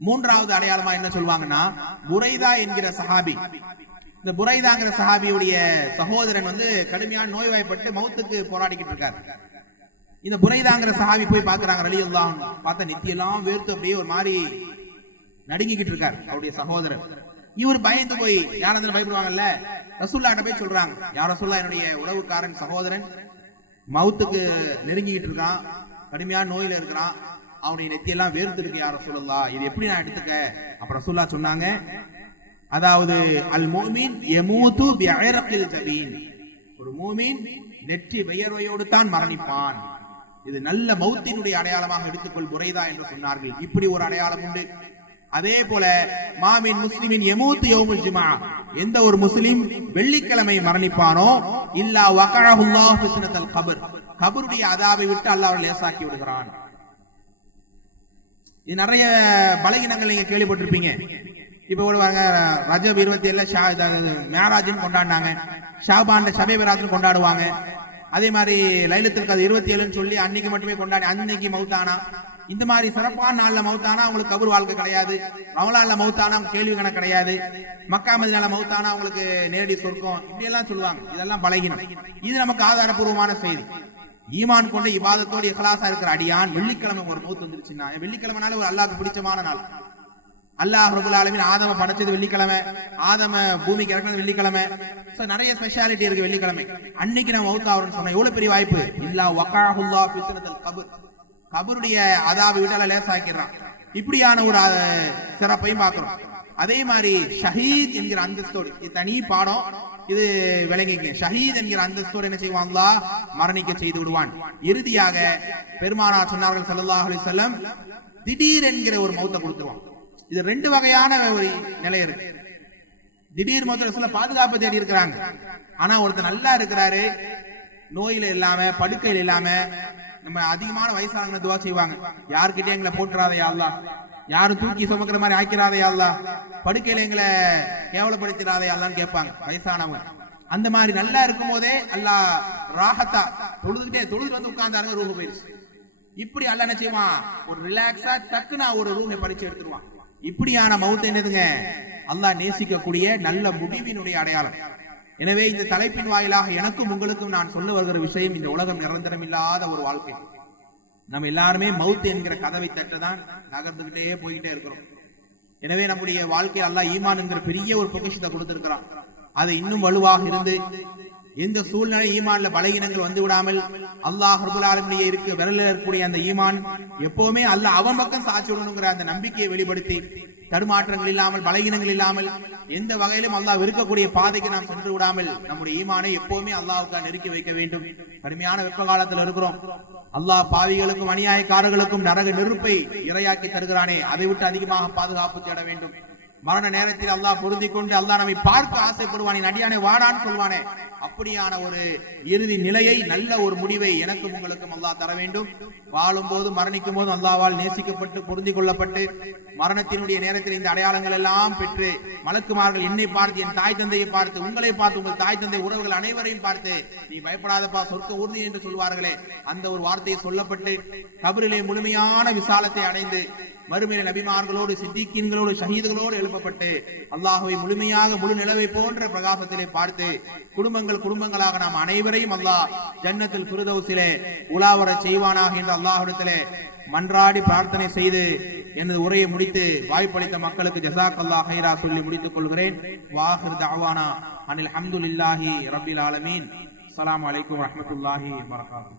3வது அடையாளமா என்ன சொல்லுவாங்கன்னா, புரைதா என்கிற சஹாபி, இந்த புரைதாங்கிற சஹாபியுடைய சகோதரன் கடுமையான நோய்வாய்ப்பட்டு மௌத்துக்கு போராடிக்கிட்டு இருக்காரு. இந்த புரைதாங்கிற சஹாபி போய் பாக்குறாங்க ரலியல்லாஹு அன்ஹு. பார்த்தா நெத்தியெல்லாம் வேர்த்து அப்படியே ஒரு மாதிரி நடுங்கிக்கிட்டு இருக்காரு அவருடைய சகோதரர். இவர் பயந்து போய், யாராவது பயப்படுவாங்கல்ல, ரசூலுல்லாஹ்ட்ட போய் சொல்றாங்க, யார் ரசூலுல்லாஹ், என்னுடைய உறவுக்காரன் சகோதரன் மௌத்துக்கு நெருங்கிக்கிட்டு இருக்கான், கடுமையான நோயில இருக்கிறான், அவனுடைய நெத்தியெல்லாம் வேர்த்து இருக்கு யார் ரசூலுல்லாஹ், இது எப்படி நான் எடுத்துக்க? அப்ப ரசூலுல்லாஹ் சொன்னாங்க, அதாவது அல் முஃமின் யமூது பிஅரகில் ஜபீன், ஒரு மூமின் நெற்றி வியர்வையோடு தான் மரணிப்பான், இது நல்ல மௌத்தினுடைய அடையாளமாக எடுத்துக்கொள் புரைதா என்று சொன்னார்கள். இப்படி ஒரு அடையாளம் உண்டு. அதே போல மாமின் முஸ்லிமின் யமூத் யௌமுல் ஜும்ஆ, எந்த ஒரு முஸ்லிம் வெள்ளிக்கிழமை மரணிப்பானோ இல்லா வகஅஹுல்லாஹு ஃபித்னத்தல் கபர், கபருடைய அதாபை விட்டு அல்லாஹ் லேசாக்கி விடுகிறான். இது நிறைய பலகீனங்கள் நீங்க கேள்விப்பட்டிருப்பீங்க. இப்ப ஒரு ரஜப் 27 மேராஜ்னு கொண்டாடினாங்க, ஷாபான் ஷபே பராத்னு கொண்டாடுவாங்க. அதே மாதிரி லைலத்துல் கத்ர் 27ன்னு சொல்லி அன்னைக்கு மட்டுமே கொண்டாடி அன்னைக்கு மௌத்தானா, இந்த மாதிரி சிறப்பான நாள்ல மௌத்தானா அவங்களுக்கு கபர் வாழ்க்கை கிடையாது, ரமலான்ல மௌத்தானா கேள்வி கணக்கு கிடையாது, மக்கா மதீனால மௌத்தானா அவங்களுக்கு நேரடி சொர்க்கம், இப்படி எல்லாம் சொல்லுவாங்க. இதெல்லாம் பலகீனம். இது நமக்கு ஆதாரபூர்வமான செய்தி. ஈமான் கொண்ட இபாதத்தோடு இஹ்லாஸா இருக்கிற அடியான் வெள்ளிக்கிழமை ஒரு மௌத் வந்துருச்சுன்னா, வெள்ளிக்கிழமைனால ஒரு அல்லாஹ்வுக்கு பிடிச்சமான நாள். அல்லாஹ் ரப்பல் ஆலமீன் ஆதம படைச்சது வெள்ளிக்கிழமை, ஆதம பூமிக்கு இறக்குனது வெள்ளிக்கிழமை. நிறைய ஸ்பெஷாலிட்டி இருக்கு வெள்ளிக்கிழமை. அன்னைக்கு நம்ம மௌத் ஆவறோம்னு சொன்னா எவ்வளவு பெரிய வாய்ப்பு. இல்லா வகஅஹுல்லாஹு ஃபித்னத்தல் கபர், கபருடைய அதாபை விட்டு லேசாக்கிறான். இப்படியான ஒரு சிறப்பையும் பார்க்கிறோம். அதே மாதிரி ஷஹீத் என்கிற அந்தஸ்தோடு, இது தனி பாடம், இது விளங்கிங்க. ஷஹீத் என்கிற அந்தஸ்தோடு என்ன செய்வான், அல்லாஹ் மரணிக்க செய்து விடுவான். இறுதியாக பெருமானார் சொன்னார்கள் ஸல்லல்லாஹு அலைஹி வஸல்லம், திடீர் என்கிற ஒரு மௌத்தை கொடுத்துருவான். இது 2 வகையான ஒரு நிலை இருக்கு. திடீர் மௌத்துல சொல்ல பாதுகாப்பு தேடி இருக்கிறாங்க, ஆனா ஒருத்தர் நல்லா இருக்கிறாரு, நோயில இல்லாம படுக்கையில் இல்லாம. நம்ம அதிகமான வயசான துவா செய்வாங்க, யாருக்கிட்டே எங்களை போட்டுறாதே யா அல்லாஹ், யாரும் தூக்கி சுமக்கிற மாதிரி ஆக்கிறாதே யா அல்லாஹ், படுக்கையில எங்களை கேவலப்படுத்திடாதே யா அல்லாஹ்னு கேட்பாங்க வயசானவங்க. அந்த மாதிரி நல்லா இருக்கும் போதே அல்லாஹ் ராஹத்தா தொழுதுட்டு உட்கார்ந்தாருங்க, ரூஹு போயிடுச்சு. இப்படி அல்லாஹ் என்ன செய்வான், ஒரு ரிலாக்ஸா டக்குனா ஒரு ரூஹை பறிச்சு எடுத்துருவான். இப்படியான மௌத் என்னதுங்க, அல்லாஹ் நேசிக்கக்கூடிய நல்ல முடிவினுடைய அடையாளம். எனவே இந்த தலைப்பின் வாயிலாக எனக்கும் உங்களுக்கும் நான் சொல்ல வருகிற விஷயம், இந்த உலகம் நிரந்தரம் இல்லாத ஒரு வாழ்க்கை. நம்ம எல்லாருமே மௌத் என்கிற கதவை தட்டதான் நகர்ந்துகிட்டே போய்கிட்டே இருக்கிறோம். எனவே நம்முடைய வாழ்க்கையில் அல்லாஹ் ஈமான் என்கிற பெரிய ஒரு பொக்கிஷத்தை கொடுத்திருக்கிறான். அதை இன்னும் வலுவாக இருந்து எந்த சூழ்நிலை ஈமான்ல பலகீனங்கள் வந்து விடாமல் அல்லாஹ் ரப்பல் ஆலமீன் இருக்க விரலில் இருக்கக்கூடிய அந்த ஈமான் எப்பவுமே அல்லாஹ் அவன் பக்கம் சாட்சி விடணுங்கிற அந்த நம்பிக்கையை வெளிப்படுத்தி, தடுமாற்றங்கள் இல்லாமல் பலகீனங்கள் இல்லாமல் எந்த வகையிலும் அல்லாஹ் வெறுக்கக்கூடிய பாதைக்கு நாம் சென்று விடாமல் நம்முடைய ஈமானை எப்பவுமே அல்லாஹ்வுக்கு நெருக்கி வைக்க வேண்டும். கடுமையான வெப்ப காலத்தில் இருக்கிறோம். அல்லாஹ் பாவிகளுக்கும் அநியாயக்காரர்களுக்கும் நரக நெருப்பை இரையாக்கி தருகிறானே, அதை விட்டு அதிகமாக பாதுகாப்பு தேட வேண்டும். மரண நேரத்தில் அல்லாஹ் பொருந்தி கொண்டு அல்லாஹ் நம்மை பார்க்க ஆசைப்படுவானே, நடியானே வாடான்னு சொல்வானே, அப்படியான ஒரு இறுதி நிலையை, நல்ல ஒரு முடிவை எனக்கும் உங்களுக்கும் அல்லாஹ் தர வேண்டும். வாழும் போது மரணிக்கும் போது அல்லாஹ்வால் நேசிக்கப்பட்டு பொருந்தி கொள்ளப்பட்டு மரணத்தினுடைய நேரத்தில் இந்த அடையாளங்கள் எல்லாம் பெற்று மலக்குமார்கள் என்னை பார்த்து, என் தாய் தந்தையை பார்த்து, உங்களை பார்த்து, உங்கள் தாய் தந்தை உறவுகள் அனைவரையும் பார்த்து, நீ பயப்படாதப்பா சொர்க்க உறுதி என்று சொல்வார்களே, அந்த ஒரு வார்த்தையை சொல்லப்பட்டு கபரிலே முழுமையான விசாலத்தை அடைந்து மறுமையில நபிமார்களோடு சித்திகீன்களோடு ஷஹீதுகளோடு எழுப்பப்பட்டு அல்லாஹ்வை முழுமையாக முழு நிலவை போன்ற பிரகாசத்திலே பார்த்து குடும்பங்களாக நாம் அனைவரையும் அல்லாஹ் ஜன்னத்துல் ஃபிர்தௌஸிலே உலாவர செய்வானாக என்று அல்லாஹ்விடத்திலே மன்றாடி பிரார்த்தனை செய்து எனது உரையை முடித்து வாய்ப்பளித்த மக்களுக்கு ஜஸாக்கல்லாஹ் ஹைரா சொல்லி முடித்துக் கொள்கிறேன். வாஹிர் தஅவானா அனில் ஹம்துலில்லாஹி ரப்பில் ஆலமீன். அஸ்ஸலாமு அலைக்கும் வரஹ்மத்துல்லாஹி வபரகாத்துஹு.